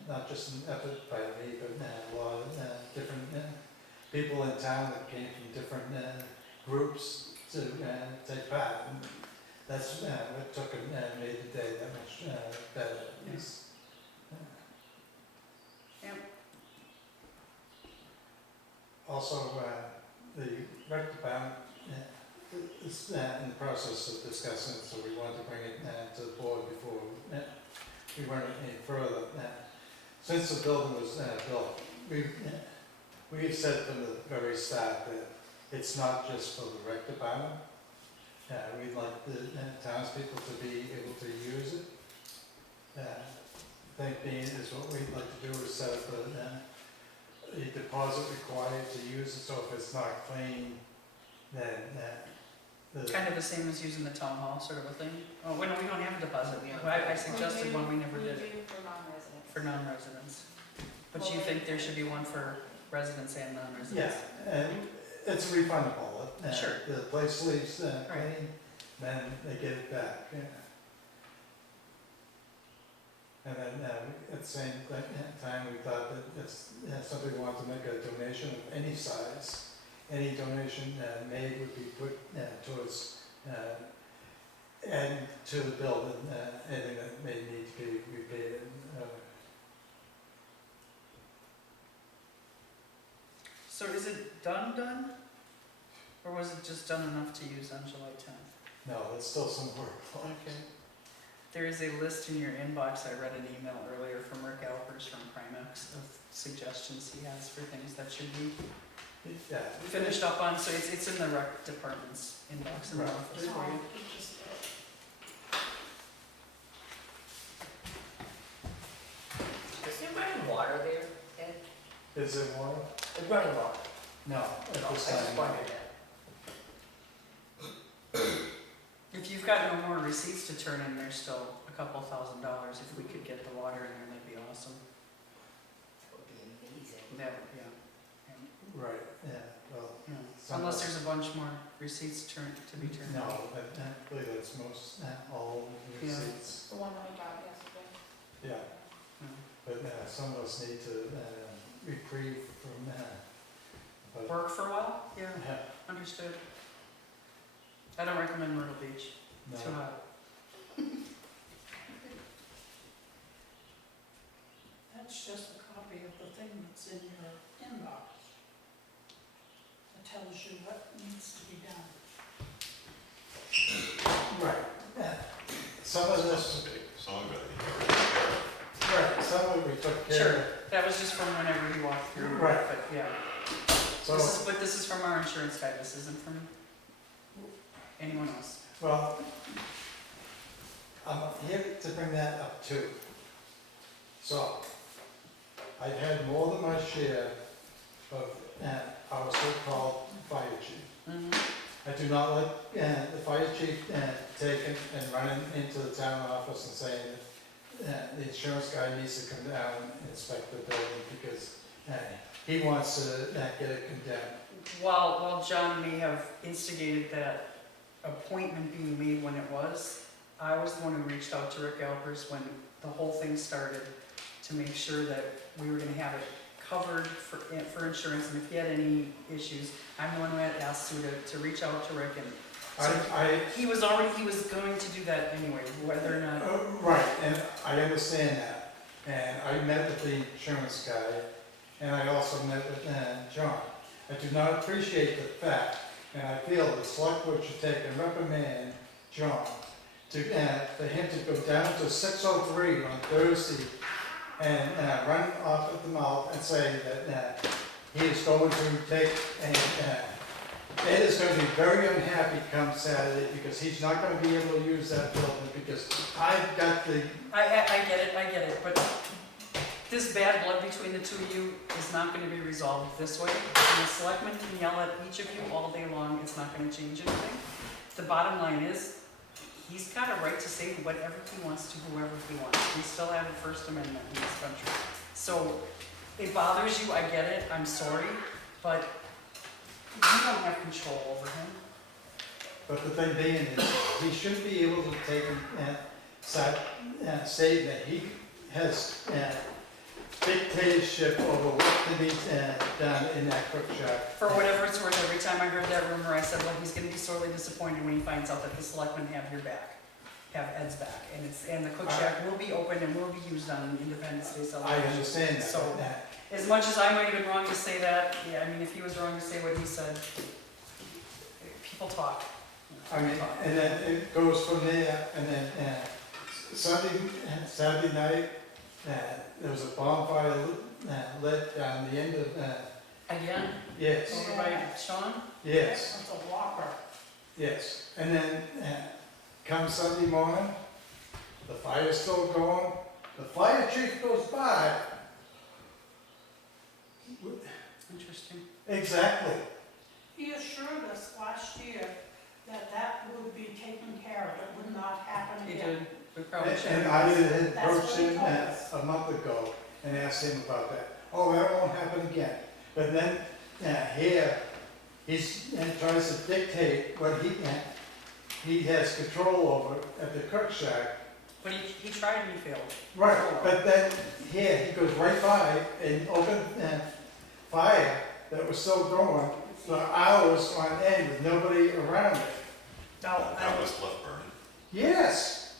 not just an effort by me, but a lot of different people in town that came from different groups to take part. And that's what took and made the day that much better. Yes. Yep. Also, the rec department is in the process of discussing, so we wanted to bring it to the board before we went any further. Since the building was built, we said from the very start that it's not just for the rec department. We'd like the townspeople to be able to use it. Think being is what we'd like to do is set up a deposit required to use it, so if it's not clean, then Kind of the same as using the town hall sort of a thing. Oh, well, no, we don't have a deposit. I suggested one, we never We did, do for non-residents. for non-residents. But you think there should be one for residents and non-residents? yeah, and it's refundable. Sure. The place leaves clean, then they get it back. And then at the same time, we thought that if somebody wanted to make a donation of any size, any donation made would be put towards and to the building, anything that may need to be repaid. So is it done? Or was it just done enough to use on July 10th? No, there's still some work. Okay. There is a list in your inbox. I read an email earlier from Rick Alpers from Primex of suggestions he has for things that should be Yeah. finished up on, so it's in the rec department's inbox in the Right. office for you. Is there running water there, Ed? Is there water? There's running water. No, No, at I this just time. wondered that. If you've got no more receipts to turn in, there's still a couple $1,000. If we could get the water in there, that'd be awesome. That would be amazing. That, yeah. Right, yeah, well, Yeah. Some- Unless there's a bunch more receipts to be turned in. no, I believe that's most, all of the Yeah. receipts. The one that we got yesterday. Yeah, Yeah. but some of us need to reprieve from that. But, Work for a while? Yeah, yeah, understood. I don't recommend Myrtle Beach. Too no, hot. That's just a copy of the thing that's in your inbox. It tells you what needs to be done. right, yeah. Some of this, Some of it, you right, some of it we took care Sure. of. That was just from whenever he walked through. Right. But yeah, So, but this is from our insurance guy. This isn't from anyone else. well, I'm here to bring that up too. So, I've had more than my share of our so-called fire chief. Mm-hmm. I do not like the fire chief taking and running into the town office and saying that the insurance guy needs to come down and inspect the building because he wants to get it condemned. While John may have instigated that appointment being made when it was, I was the one who reached out to Rick Alpers when the whole thing started to make sure that we were gonna have it covered for insurance, and if he had any issues, I'm the one who had asked Sue to reach out to Rick, and so he was going to do that anyway, whether or not. Right, and I understand that. And I met with the insurance guy, and I also met with John. I do not appreciate the fact And I feel the select board should take and reprimand John for him to go down to 6:03 on Thursday and run off at the mouth and say that he is going to take, and Ed is going to be very unhappy come Saturday because he's not going to be able to use that building because I've got the, I get it, but this bad blood between the two of you is not gonna be resolved this way. And the selectmen can yell at each of you all day long, it's not gonna change anything. The bottom line is, he's got a right to say whatever he wants to whoever he wants. We still have a First Amendment in this country. So, it bothers you, I get it, I'm sorry, but you don't have control over him. but the thing being is, he shouldn't be able to take and say that he has dictatorship over what can be done in that cook shack. For whatever it's worth, every time I heard that rumor, I said, well, he's gonna be sorely disappointed when he finds out that the selectmen have your back, have Ed's back, and the cook shack will be open and will be used on Independence Day I celebration. understand that, So, but as much as I might have been wrong to say that, yeah, I mean, if he was wrong to say what he said, people talk. I mean, and then it goes from there, and then Saturday night, there was a bonfire lit down the end of, Again, yes, over by Sean? yes, That's a whopper. yes. And then come Sunday morning, the fire's still going, the fire chief goes by. Interesting. Exactly. He assured us last year that that would be taken care of, it would not happen He again. did, we probably should. And I had That's approached what he him told us. a month ago and asked him about that. Oh, that won't happen again. But then, here, he's, tries to dictate what he has control over at the cook shack. But he tried and he failed. Right, but then, here, he goes right by and opened, fire that was still going for hours on end with nobody around it. Now, That was left burning. Yes.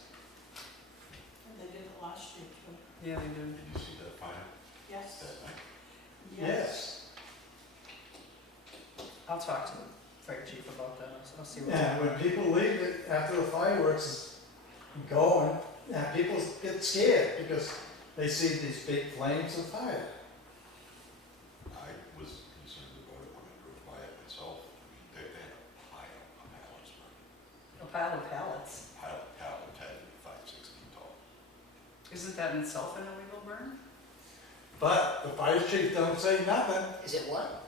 And they did it last year too. yeah, they did. Did you see that fire Yes. that night? Yes. I'll talk to the fire chief about that, I'll see what's Yeah, going when on. people leave it after the fireworks is going, people get scared because they see these big flames of fire. I was concerned about it when I drove by it myself. I mean, they had a pile of pallets burning. A pile of pallets. Pile of pallets had to be 5, 6 feet tall. Isn't that in itself an illegal burn? But the fire chief don't say nothing. Is it what?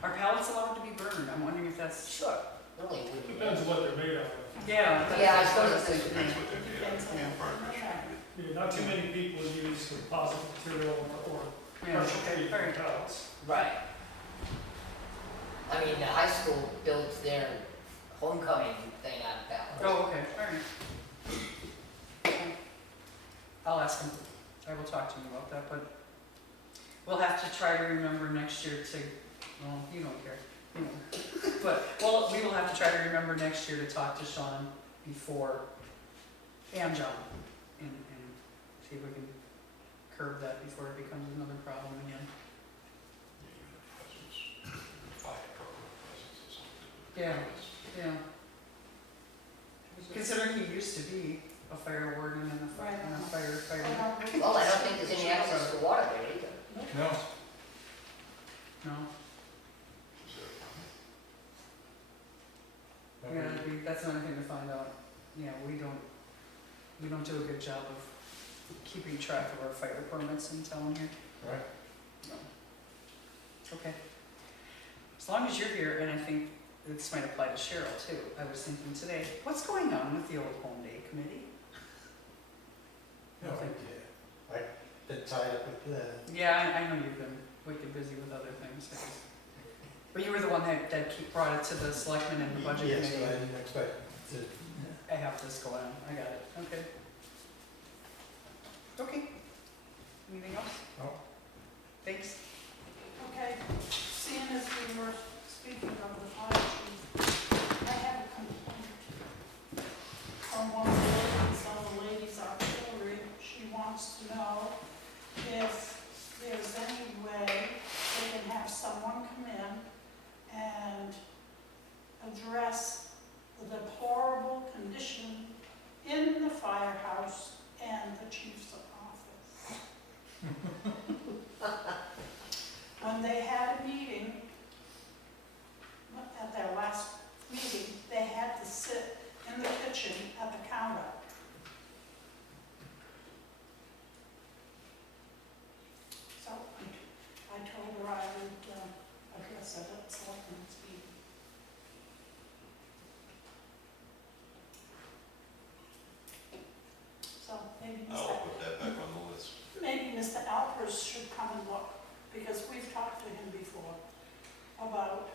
Are pallets allowed to be burned? I'm wondering if that's. Sure. Really wouldn't. Depends on what they're made out of. Yeah. Yeah, I suppose it's a- Depends what they made out of, Yeah. furniture. Yeah, not too many people use composite material or Yeah, commercial okay, paper all right. pallets. Right. I mean, the high school built their homecoming thing out of pallets. Oh, okay, all right. I'll ask him, I will talk to him about that, but we'll have to try to remember next year to, well, you don't care, you know. But, well, we will have to try to remember next year to talk to Sean before, and John, and see if we can curb that before it becomes another problem again. Even if it was fire truck or presence or something. Yeah. Yeah. Considering he used to be a fire warden and a firefighter. Well, I don't think there's any access to water there either. No. No, Is there a comment? yeah, that's another thing to find out. Yeah, we don't do a good job of keeping track of our fire permits in town here. Right. No. Okay. As long as you're here, and I think this might apply to Cheryl too, I was thinking today, what's going on with the old home day committee? No idea. I've been tied up with the, Yeah, I know you've been wicked busy with other things. But you were the one that brought it to the selectmen and the budget yes, committee. but I didn't expect to. I have this going on, I got it, okay. Okay. Anything else? No. Thanks. Okay, seeing as we were speaking of the fire chief, I have a complaint from one of the ladies auxiliary. She wants to know if there's any way they can have someone come in and When they had a meeting, at their last meeting, they had to sit in the kitchen at the counter. So I told her I would address it at Selectmans meeting. So maybe I'll put that back on the list. maybe Mr. Alpers should come and look, because we've talked to him before about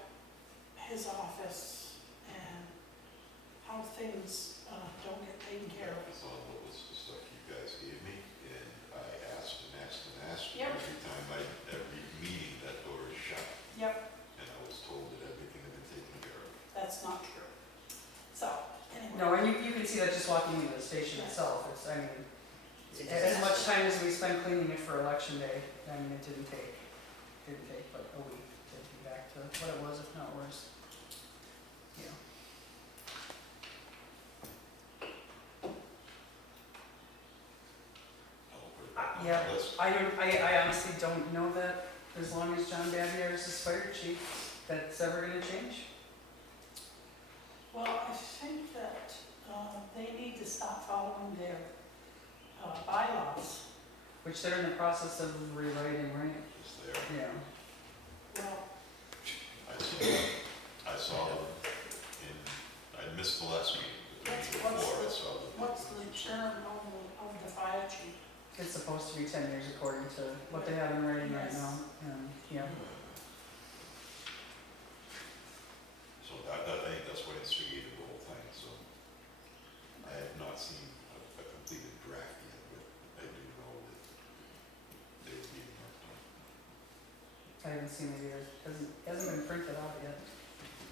his office and how things don't get taken care of. It's on the list of stuff you guys gave me, and I asked and asked and asked. Yep. Every meeting, that door is shut. Yep, And I was told that everything had been taken care of. that's not true. So, anyway. No, and you can see that just walking into the station itself, it's, I mean, It's a as much disaster. time as we spent cleaning it for election day, I mean, it didn't take but a week to be back to what it was, if not worse. Yeah. I'll put it back on Yeah. the list. I honestly don't know that, as long as John Bavier is the fire chief, that's ever gonna change. Well, I think that they need to stop following their bylaws. Which they're in the process of rewriting, right? It's there. Yeah. Well, I saw them I missed the last meeting, but the meeting before I saw them. what's the term of the fire chief? It's supposed to be 10 years according to what they have in writing right Yes. now, and, yeah. So I think that's what instigated the whole thing, so. I have not seen a completed draft yet, but I do know that they were being worked on. I haven't seen it either, hasn't been printed out yet.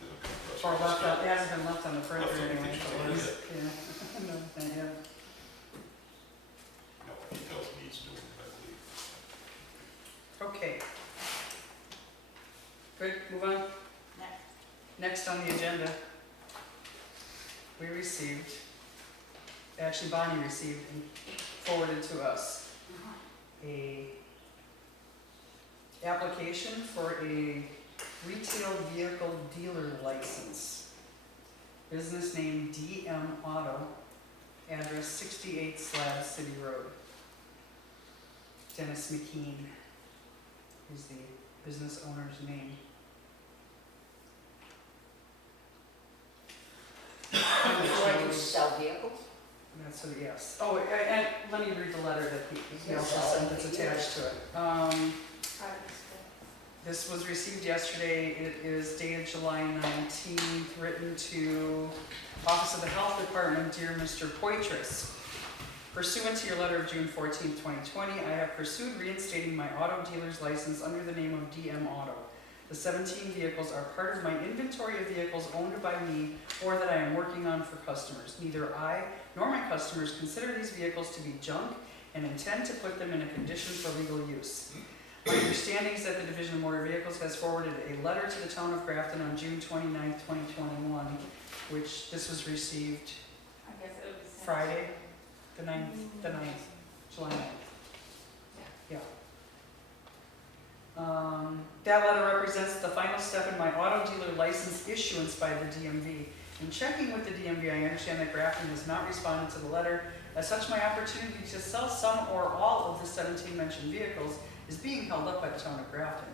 It'll come to us Or when it's left out, done. it hasn't been left on the printer Left on the anyway, kitchen so table, it's, yeah. No, not yet. No, he tells me he's doing it, I believe. Okay. Good, move on. Next. Next on the agenda, we received, actually Bonnie received and forwarded to us a application for a retail vehicle dealer license. Business name DM Auto, address 68 Slab City Road. Dennis McKean is the business owner's name. Going to sell vehicles? That's what, yes. Oh, and let me read the letter that he also sent that's attached to it. This was received yesterday. It is dated July 19th, written to Office of the Health Department, dear Mr. Poitras. Pursuant to your letter of June 14th, 2020, I have pursued reinstating my auto dealer's license under the name of DM Auto. The 17 vehicles are part of my inventory of vehicles owned by me or that I am working on for customers. Neither I nor my customers consider these vehicles to be junk and intend to put them in a condition for legal use. My understanding is that the Division of Motor Vehicles has forwarded a letter to the town of Grafton on June 29th, 2021, which this was received I guess it was. Friday, the 9th, July 9th. Yeah. That letter represents the final step in my auto dealer license issuance by the DMV. In checking with the DMV, I understand that Grafton has not responded to the letter. As such, my opportunity to sell some or all of the 17 mentioned vehicles is being held up by the town of Grafton.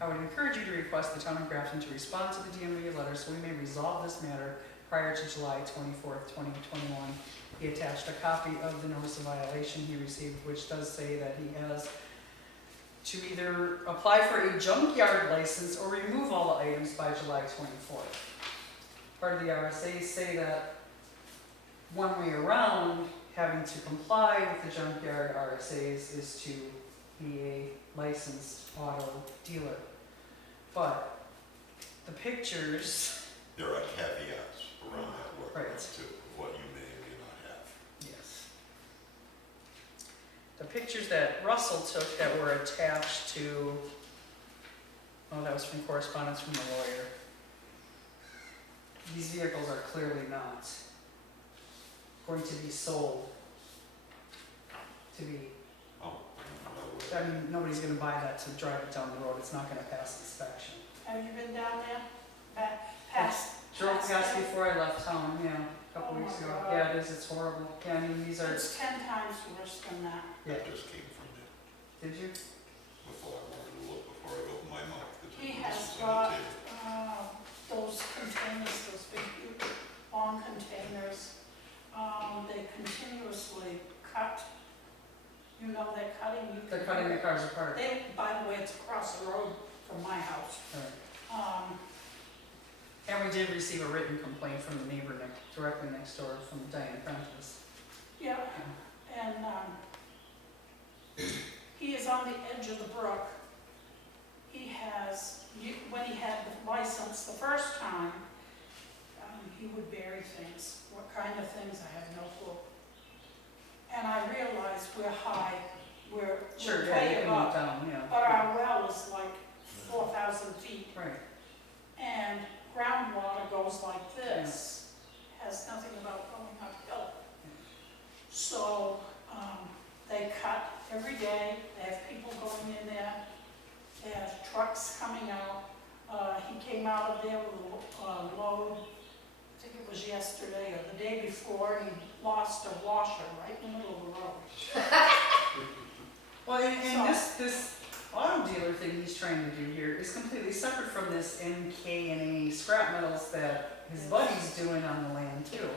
I would encourage you to request the town of Grafton to respond to the DMV letter so we may resolve this matter prior to July 24th, 2021. He attached a copy of the notice of violation he received, which does say that he has to either apply for a junkyard license or remove all the items by July 24th. Part of the RSAs say that one way around having to comply with the junkyard RSAs is to be a licensed auto dealer. But the pictures, There are caveats around that work, Right. too, of what you may or may not have. yes. The pictures that Russell took that were attached to, oh, that was from correspondence from the lawyer. These vehicles are clearly not going to be sold to be, Oh, I didn't know where I mean, nobody's gonna buy that to drive it down the road, it's not gonna pass inspection. Have you been down there? Past? Drove past it? before I left town, yeah, a couple Oh weeks my ago. God. Yeah, it is, it's horrible. Yeah, I mean, these are, It's 10 times worse than that. yeah, That just came from there, did you? before I wanted to look, before I opened my mouth, because He this has was on the got, table. those containers, those big, long containers, they continuously cut. You know, they're cutting, you can. They're cutting the cars apart. They, by the way, it's across the road from my house. Right. And we did receive a written complaint from the neighbor directly next door from Diane Prentice. Yeah, and, he is on the edge of the brook. He has, when he had the license the first time, he would bury things. What kind of things, I have no clue. And I realize we're high, we're Sure, yeah, way you can above, look down, yeah. but our well is like 4,000 feet. Right. And groundwater goes like this, has nothing about going uphill. So, they cut every day, they have people going in there, they have trucks coming out. He came out of there with a load, I think it was yesterday or the day before, and he lost a washer right in the middle of the road. Well, and this auto dealer thing he's trying to do here is completely separate from this MK&A scrap metals that his buddy's doing on the land too.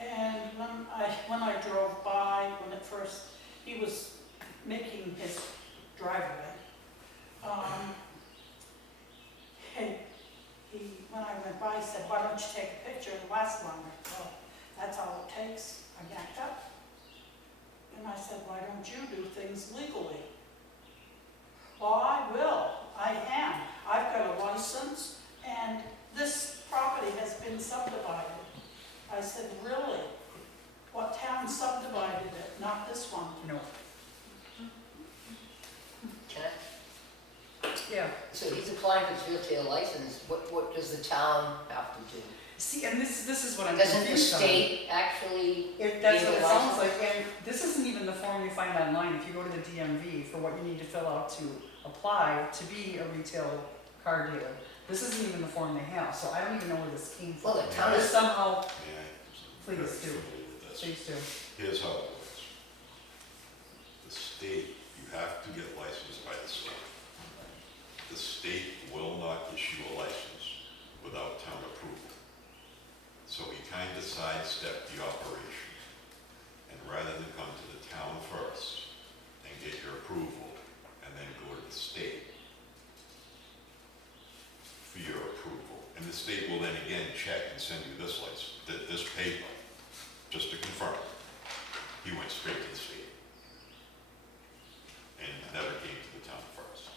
And when I drove by, when at first he was making his driveway, when I went by, he said, "Why don't you take a picture of the last one?" Well, that's all it takes. I backed up. And I said, "Why don't you do things legally?" "Well, I will. I am. I've got a license, and this property has been subdivided." I said, "Really? What town subdivided it? Not this one." No. Can I? Yeah. So he's applying for his retail license, what does the town have to do? See, and this is what I'm Doesn't the confused on. state actually? That's give what a it sounds license? like, and this isn't even the form you find online. If you go to the DMV for what you need to fill out to apply to be a retail car dealer, this isn't even the form they have, so I don't even know where this came from. Well, the town But is, somehow, Yeah, Please very do. familiar with this. please do. Here's how it works. The state, you have to get licensed by the state. The state will not issue a license without town approval. So we kind of sidestep the operation. And rather than come to the town first and get your approval and then go to the state for your approval. And the state will then again check and send you this license, this paper, just to confirm. He went straight to the state and never came to the town first.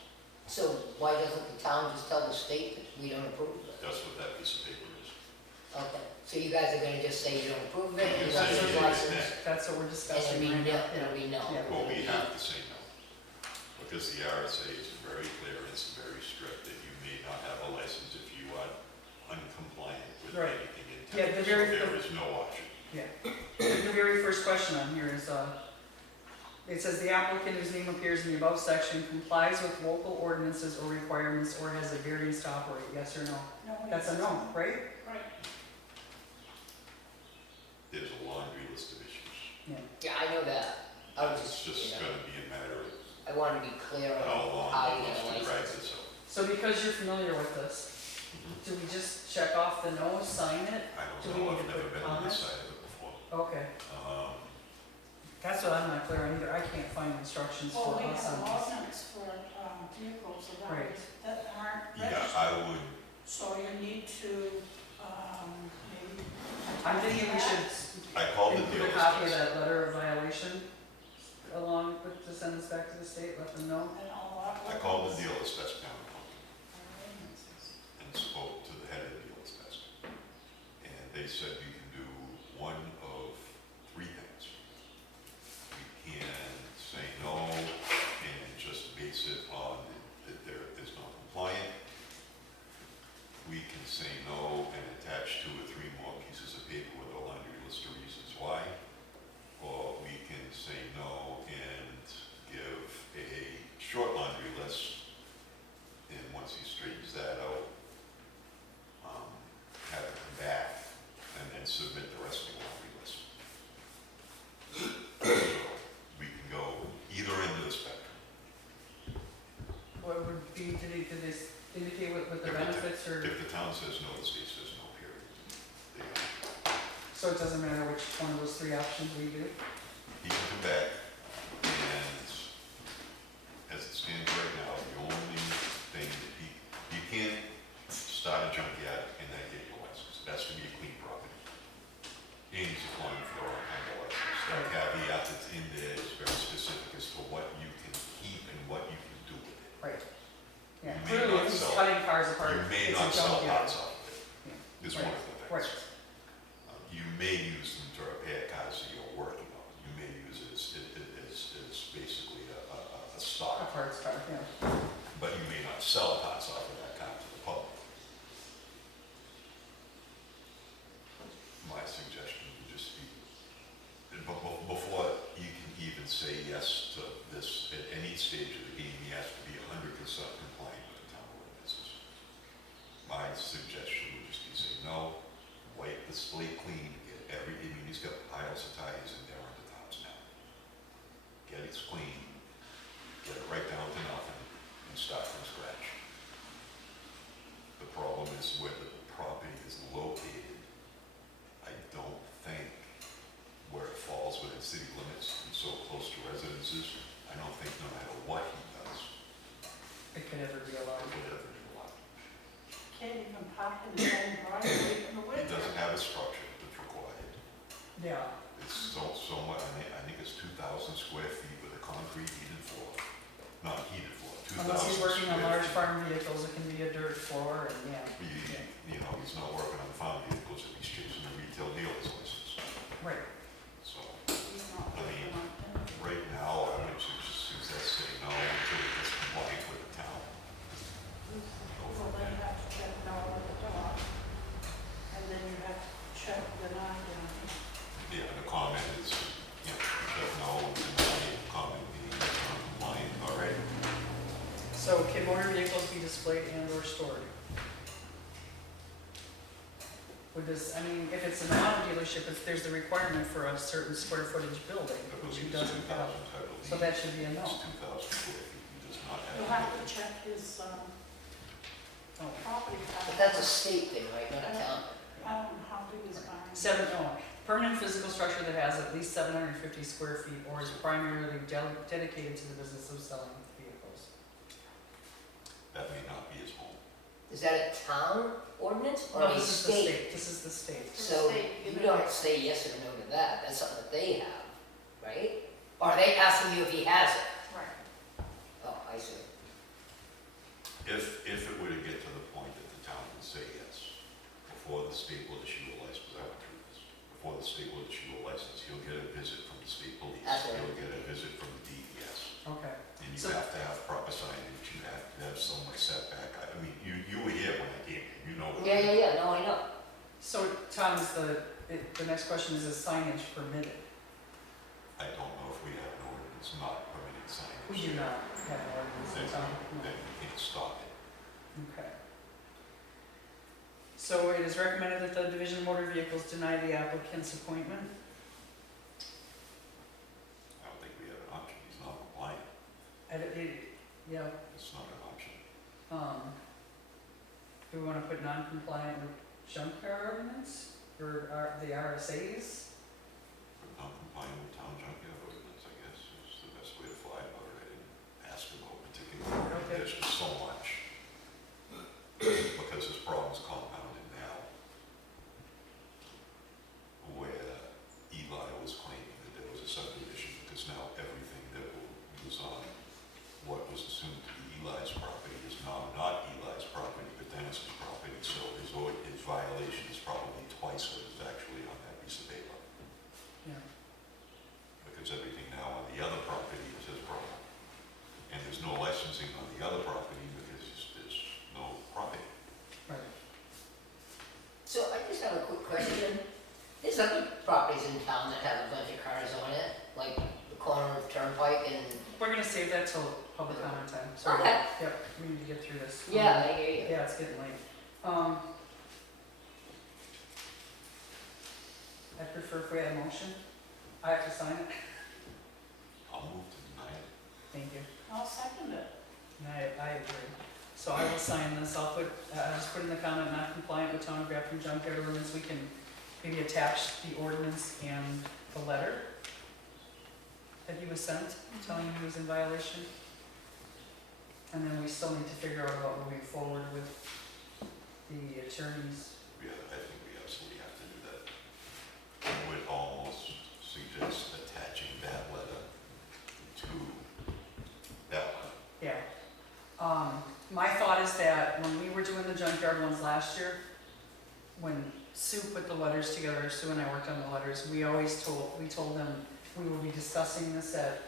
so why doesn't the town just tell the state that we don't approve of it? That's what that piece of paper is. Okay, so you guys are gonna just say you don't approve of it, You you say got you his did license, that. That's what we're and discussing it'll right be no, now. it'll be no. Yeah. Well, we have to say no, because the RSA is very clear, it's very strict, that you may not have a license if you are uncompliant with Right. anything in town. Yeah, the So very- there is no option. The very first question on here is, it says the applicant whose name appears in the above section complies with local ordinances or requirements or has a variance to operate, yes or no? No, That's a no, right? Right. There's a laundry list of issues. Yeah, I know that, I was It's just, just you know, gonna be a matter of I wanted to be clear how on long how he you wants get a to drag license. this out. So because you're familiar with this, do we just check off the no, sign it? I Do don't we know, need I've to never put been on this comments? side of it before. Okay, Um, that's what I'm not clear on either. I can't find instructions Well, for we us have on this. ordinance for vehicles around Right. that aren't yeah, registered. I would, So you need to, maybe. I'm thinking we should I called the include a dealer's copy of desk. that letter of violation along with, to send this back to the state, let them know. And all that. I called the dealer's desk down and spoke to the head of the dealer's desk. And they said you can do one of three things. We can say no and just base it on that there is no compliant. We can say no and attach 2 or 3 more pieces of paper with a laundry list of reasons why. Or we can say no and give a list, and once he straightens that out, have it come back, and then submit the rest of the laundry list. So we can go either end of the spectrum. What would be, did they indicate what the If benefits or, If the town says no, the state says no, period. They, so it doesn't matter which one of those three options we do? he can come back, and as it stands right now, the only thing that you can't start a junkyard and then get your license. It has to be a clean property. And he's applying for a handle license. That caveat that's in there is very specific as to what you can keep and what you can do with it. Right. Yeah, You may clearly not if he's sell- cutting cars apart, You may it's a not sell junkyard. parts off of it, is one of the things. Right. You may use them to repair cars that you're working on. You may use it as basically a stock, A parts car, yeah. but you may not sell parts off of that car to the public. My suggestion would just be, before you can even say yes to this, at any stage of the game, he has to be 100% compliant with the town ordinances. My suggestion would just be say, no, wipe the slate clean, get I mean, he's got piles of tires in there on the tops now. Get it clean, get it right down to nothing, and start from scratch. The problem is where the property is located. I don't think where it falls within city limits and so close to residences, I don't think no matter what he does, It could ever be allowed. it would ever do a lot. Can't even park in his own driveway in the It winter. doesn't have a structure that's required. Yeah, It's so much, I think it's 2,000 square feet with a concrete heated floor. Not heated floor, 2,000 unless he's working on square large feet. farm vehicles, it can be a dirt floor and yeah. You know, he's not working on farm vehicles if he's chasing a retail dealer's license. Right. So, He's not I mean, working on anything. right now, I would suggest say no until it gets compliant with the town. Well, then you have to check no at the door, and then you have to check the non-denial. Yeah, the comment is, you know, check no, and the comment being non-compliant already. So can motor vehicles be displayed and or stored? Would this, I mean, if it's an auto dealership, there's the requirement for a certain square footage building, I which he believe it's doesn't 2,000, have. I believe. So that should be a no. It's 2,000 square feet, he does not have. You'll have to check his, Oh. property tax. But that's a state thing, right, not a town? I don't know how big his barn is. Permanent physical structure that has at least 750 square feet or is primarily dedicated to the business of selling vehicles. That may not be his home. Is that a town ordinance or No, a this is the state? state, this is the state. So you don't say yes or no to that, that's something that they have, right? Or are they asking you if he has it? Right. Oh, I see. If it were to get to the point that the town would say yes, before the state will issue a license, I went through this, before the state will issue a license, he'll get a visit from the state police, That's right. he'll get a visit from the DES. Okay. And you So- have to have proper signage, you have to have so much setback, I mean, you were here when I came in, you know. Yeah, no, I know. So Tom, is the next question is signage permitted? I don't know if we have an ordinance not permitting signage. We do not have an ordinance in town. No. Then you can't stop it. Okay. So it is recommended that the Division of Motor Vehicles deny the applicant's appointment? I don't think we have an option, he's not compliant, Yeah, it's not an option. do we wanna put non-compliant with junkyard ordinance, or the RSA's? Not compliant with town junkyard ordinance, I guess, is the best way to fly about it. I didn't ask about particularly, Okay. there's just so much. Because this problem's compounded now. Where Eli was claiming that there was a subdivision, because now everything that was on what was assumed to be Eli's property is now not Eli's property, but Dennis's property, so his violation is probably twice what is actually on that piece of paper. Yeah. Because everything now on the other property is his problem. And there's no licensing on the other property because there's no property. Right. So I just have a quick question. There's other properties in town that have a bunch of cars on it, like the corner of Turnpike and... We're gonna save that till public comment time, sorry. Okay, we need to get through this. Yeah, I hear you. Yeah, it's getting late. I prefer if we had a motion. I have to sign it. I'll move to deny it. Thank you. I'll second it. I agree. So I will sign this. I'll put, just put in the comment, not compliant with town of Grafton junkyard ordinance. We can maybe attach the ordinance and the letter that he was sent, telling him he was in violation. And then we still need to figure out about moving forward with the attorneys. Yeah, I think we absolutely have to do that. I would almost suggest attaching that letter to that one. Yeah. My thought is that when we were doing the junkyard ones last year, when Sue put the letters together, Sue and I worked on the letters, we told them we will be discussing this at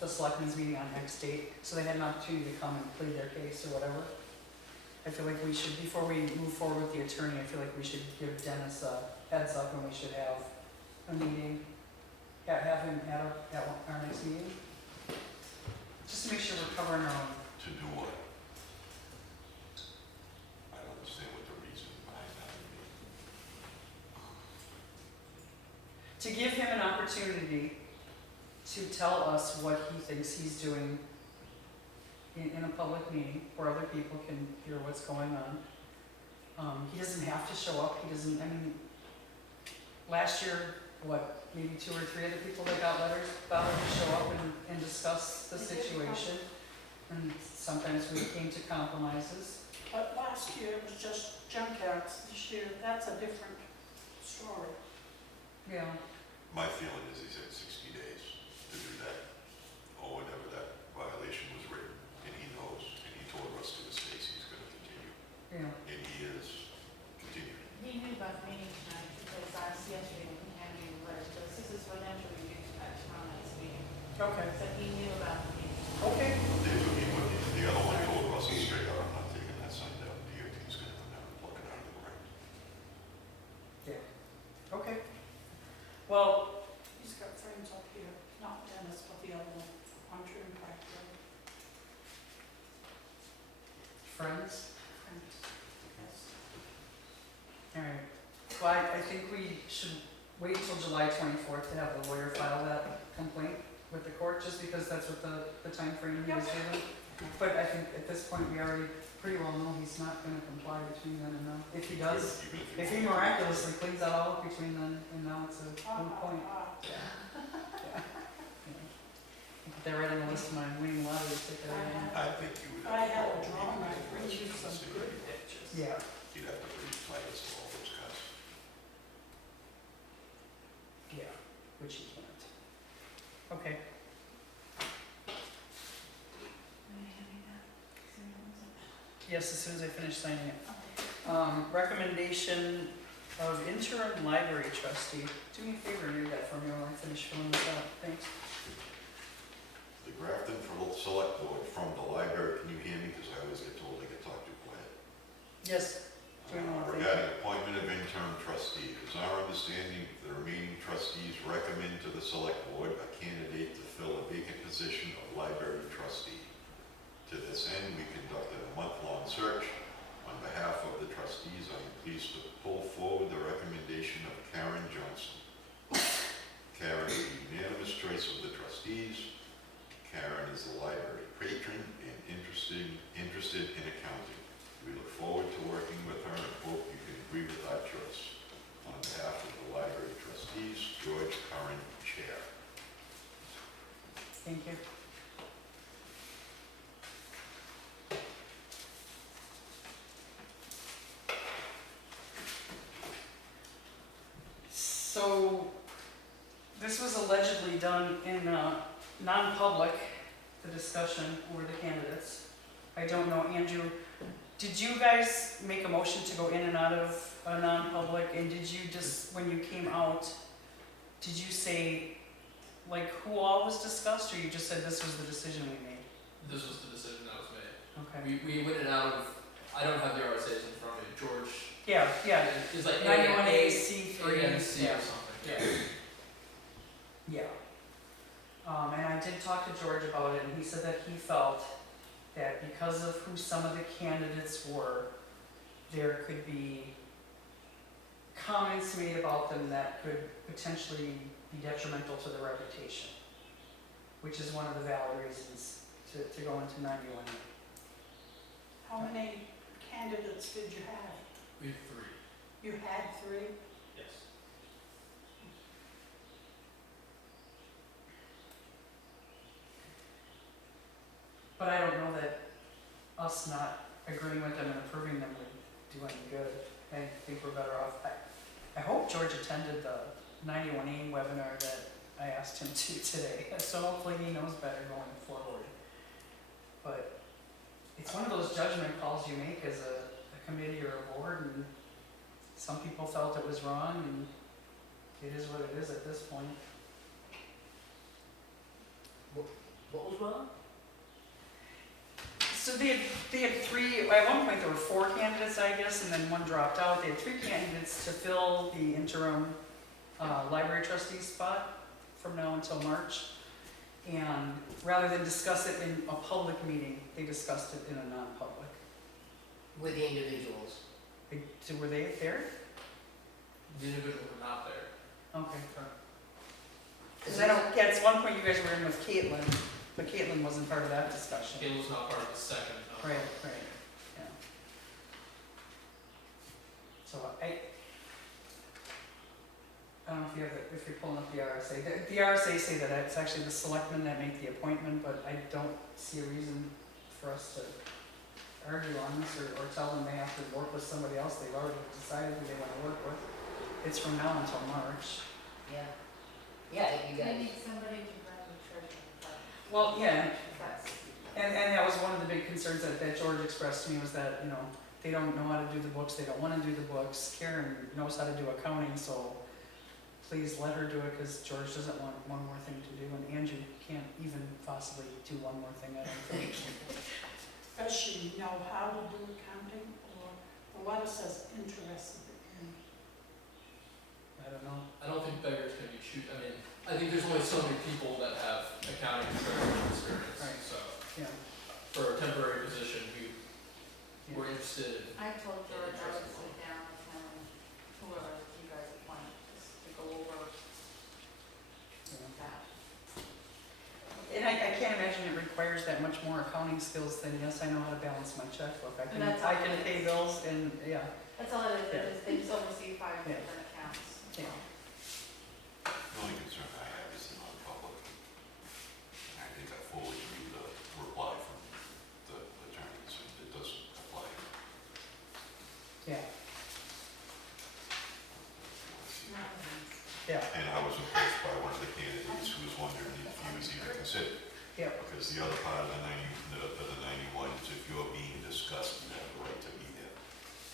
the selectmen's meeting on next date, so they had an opportunity to come and plead their case or whatever. I feel like we should, before we move forward with the attorney, I feel like we should give Dennis a heads up and we should have a meeting, have him at our next meeting. Just to make sure we're covering our own. To do what? I don't understand what the reason behind that would be. To give him an opportunity to tell us what he thinks he's doing in a public meeting where other people can hear what's going on. He doesn't have to show up, I mean, last year, maybe 2 or 3 other people that got letters bothered to show up and discuss the situation. And sometimes we came to compromises. But last year it was just junkyards. This year, that's a different story. Yeah. My feeling is he's had 60 days to do that, or whatever that violation was written, and he knows, and he told us to his face he's gonna continue, Yeah. and he is continuing. He knew about the meeting tonight because I asked yesterday when he handed me the letter, because this is for them to review at tomorrow night's meeting. Okay. So he knew about the meeting. Okay. The other one told us straight out, I'm not taking that sign down, DOT's gonna come down and pluck it out of the ground. Yeah. Okay. Well, He's got friends up here, not Dennis, but the other one, on Turnpike Road. friends. Friends. Yes. All right. Well, I think we should wait till July 24th to have the lawyer file that complaint with the court, just because that's what the time frame he was given. But I think at this point, we already pretty well know he's not gonna comply between then and now. If he does, Even if he miraculously cleans that all up between then and now, it's a moot point. Yeah. Put that right on the list of my winning lottery ticket. I think you would I have. had a drawing, I bring you some good pictures. Yeah. You'd have to read titles to all those guys. Yeah, which he can't. Okay. Yes, as soon as I finish signing it. Recommendation of interim library trustee. Do me a favor and read that for me while I finish filling this out. Thanks. The Grafton Select Board from the library, can you hear me? Because I always get told I get talked too quiet. Yes. Doing one thing. Regarding appointment of interim trustee, it is our understanding the remaining trustees recommend to the select board a candidate to fill a vacant position of library trustee. To this end, we conducted a month-long search. On behalf of the trustees, I am pleased to pull forward the recommendation of Karen Johnson. Karen is the unanimous choice of the trustees. Karen is the library patron and interested in accounting. We look forward to working with her and hope you can agree with our choice. On behalf of the library trustees, George Curran, Chair. Thank you. So, this was allegedly done in non-public, the discussion over the candidates. I don't know, Andrew, did you guys make a motion to go in and out of a non-public, and did you just, when you came out, did you say, like, who all was discussed, or you just said this was the decision we made? This was the decision that was made. Okay. We went in and out of, I don't have the RSA's in front of me, George. Yeah, yeah, It's like 91A, C3. ANC yeah. or something. Yeah. Yeah. And I did talk to George about it, and he said that he felt that because because of who some of the candidates were, there could be comments made about them that could potentially be detrimental to their reputation, which is one of the valid reasons to go into 91. How many candidates did you have? We have 3, You had 3? yes. But I don't know that us not agreeing with them and approving them would do any good. I think we're better off. I hope George attended the 91A webinar that I asked him to today, so hopefully he knows better going forward. But it's one of those judgment calls you make as a committee or a board, and some people felt it was wrong, and it is what it is at this point. What was wrong? So they had 3, at one point there were 4 candidates, I guess, and then one dropped out. They had 3 candidates to fill the interim library trustee spot from now until March. And rather than discuss it in a public meeting, they discussed it in a non-public. With the individuals. So were they there? The individuals were not there. Okay. Because I don't, yeah, at one point you guys were in with Caitlin, but Caitlin wasn't part of that discussion. It was not part of the second. Right, yeah. So I don't know if you have if you're pulling up the RSA. The RSA say that it's actually the selectmen that make the appointment, but I don't see a reason for us to argue on this or tell them they have to work with somebody else. They've already decided who they want to work with. It's from now until March. Yeah. Yeah, you They guys. need somebody to run the treasury department. Well, yeah, That's, and that was one of the big concerns that George expressed to me was that, you know, they don't know how to do the books, they don't want to do the books. Karen knows how to do accounting, so please let her do it, because George doesn't want one more thing to do, and Andrew can't even possibly do one more thing, I don't think. Does she know how to do accounting, or the letter says interested in? I don't know. I don't think beggars can be choosers. I mean, I think there's only so many people that have accounting and treasury experience. Right. So Yeah. for a temporary position, we Yeah. were interested in. I told George I would sit down with him and whoever you guys appoint, just to go over Yeah. that. And I can't imagine it requires that much more accounting skills than, yes, I know how to balance my checkbook. I And that's can all it pay is. bills and, yeah, That's all it is, Yeah. they just oversee 5 Yeah. different accounts. Yeah. The only concern I have is the non-public. And I think I fully agree the reply from the attorneys, and it doesn't apply. Yeah, No. yeah, And I was approached by one of the candidates who was wondering if he was even considered. yeah. Because the other part of the 91 is if you're being discussed, you have the right to be there.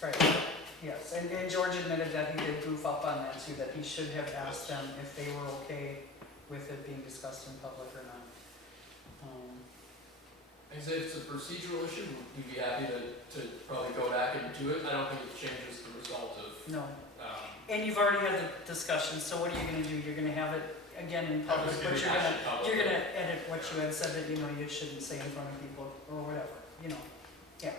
Right, yes, and George admitted that he did goof up on that too, that he should have asked them if they were okay with it being discussed in public or not. I say if it's a procedural issue, we'd be happy to probably go back and do it. I don't think it changes the result of, No, and you've already had the discussion, so what are you gonna do? You're gonna have it again in public, but you're gonna edit what you had said that, you know, you shouldn't say in front of people or whatever, you know, yeah.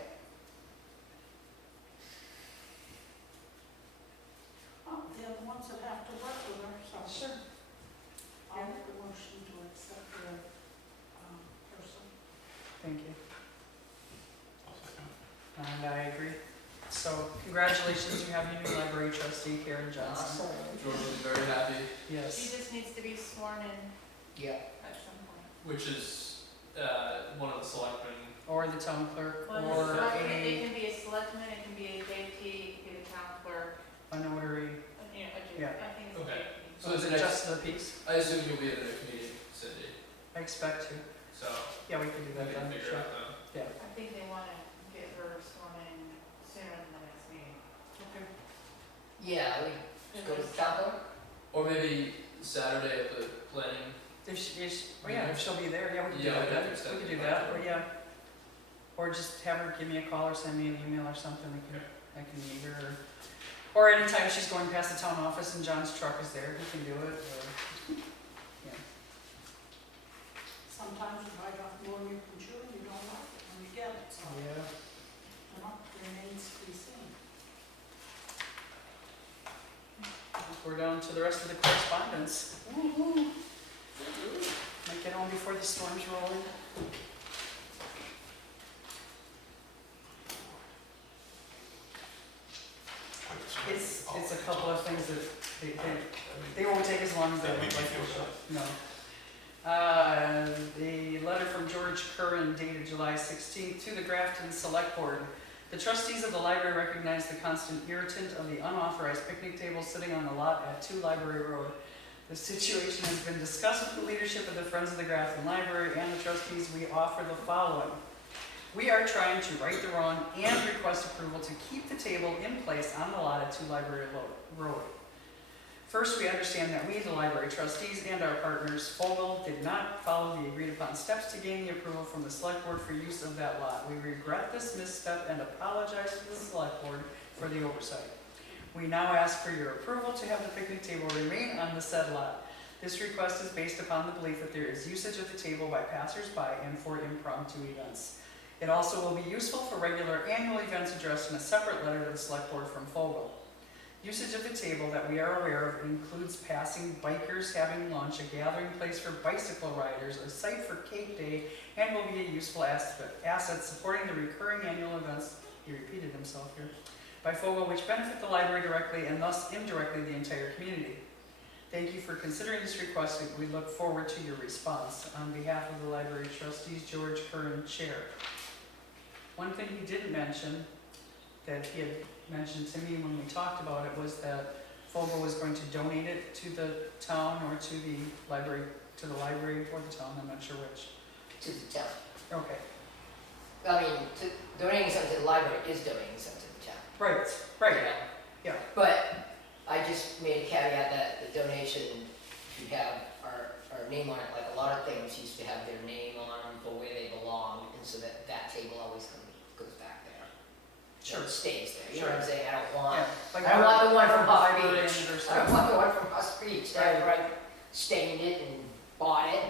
Oh, they're the ones that have to work with her, so. Sure. I'll make a motion to accept the, person. Thank you, I'll second it. and I agree. So congratulations, you have your new library trustee, Karen Johnson. George was very happy, She Yes, just needs to be sworn in Yeah. at some point. which is one of the selectmen. or the town clerk, Well, or it a can be a selectman, it can be a JP, it can be the town clerk, notary, you know, Yeah. I think it's a Okay. JP. So is it just the piece. I assume you'll be at the next meeting, Cindy, I expect to. so Yeah, we can do we that can then, figure sure. out then. I think they wanna get her sworn in sooner than the next meeting. Okay. Yeah, we go to Tahoe. Or maybe Saturday at the planning. If she'll be there, yeah, we can do Yeah, we that, can extend we it can do back that, to or her. yeah. Or just have her give me a call or send me an email or something, I can meet her, or anytime she's going past the town office and John's truck is there, he can do it, or, yeah. Sometimes you bite off more than you can chew, and you don't like it when you get it, so. we're down to the rest of the correspondence. Woo-hoo. Might get home before the storms roll in. It's a couple of things that they won't take as long as they That would made me like. feel good. No. The letter from George Curran dated July 16th to the Grafton Select Board. The trustees of the library recognize the constant irritant of the unauthorized picnic table sitting on the lot at 2 Library Road. The situation has been discussed with the leadership of the Friends of the Grafton Library and the trustees. We offer the following. We are trying to right the wrong and request approval to keep the table in place on the lot at 2 Library Road. First, we understand that we, the library trustees and our partners, Fogel, did not follow the agreed upon steps to gain the approval from the select board for use of that lot. We regret this misstep and apologize to the select board for the oversight. We now ask for your approval to have the picnic table remain on the said lot. This request is based upon the belief that there is usage of the table by passers-by and for impromptu events. It also will be useful for regular annual events addressed in a separate letter to the select board from Fogel. Usage of the table that we are aware of includes passing bikers, having lunch, a gathering place for bicycle riders, a site for cake day, and will be a useful asset supporting the recurring annual events, he repeated himself here, by Fogel, which benefit the library directly and thus indirectly the entire community. Thank you for considering this request, and we look forward to your response. On behalf of the library trustees, George Curran, Chair. One thing he didn't mention, that he had mentioned to me when we talked about it, was that Fogel was going to donate it to the town or to the library or the town, I'm not sure which. To the town. Okay, I mean, donating something to the library is donating something to the town. right, You know? yeah. But I just made a caveat that the donation should have our name on it, like a lot of things used to have their name on them for where they belong, and so that table always goes back there. So Sure. it stays there, you know Sure. what I'm saying? I don't want, Yeah, like I don't want the one from Huff Harvard Beach. or I don't something. want the one from Huff Beach, that I stained it and bought it,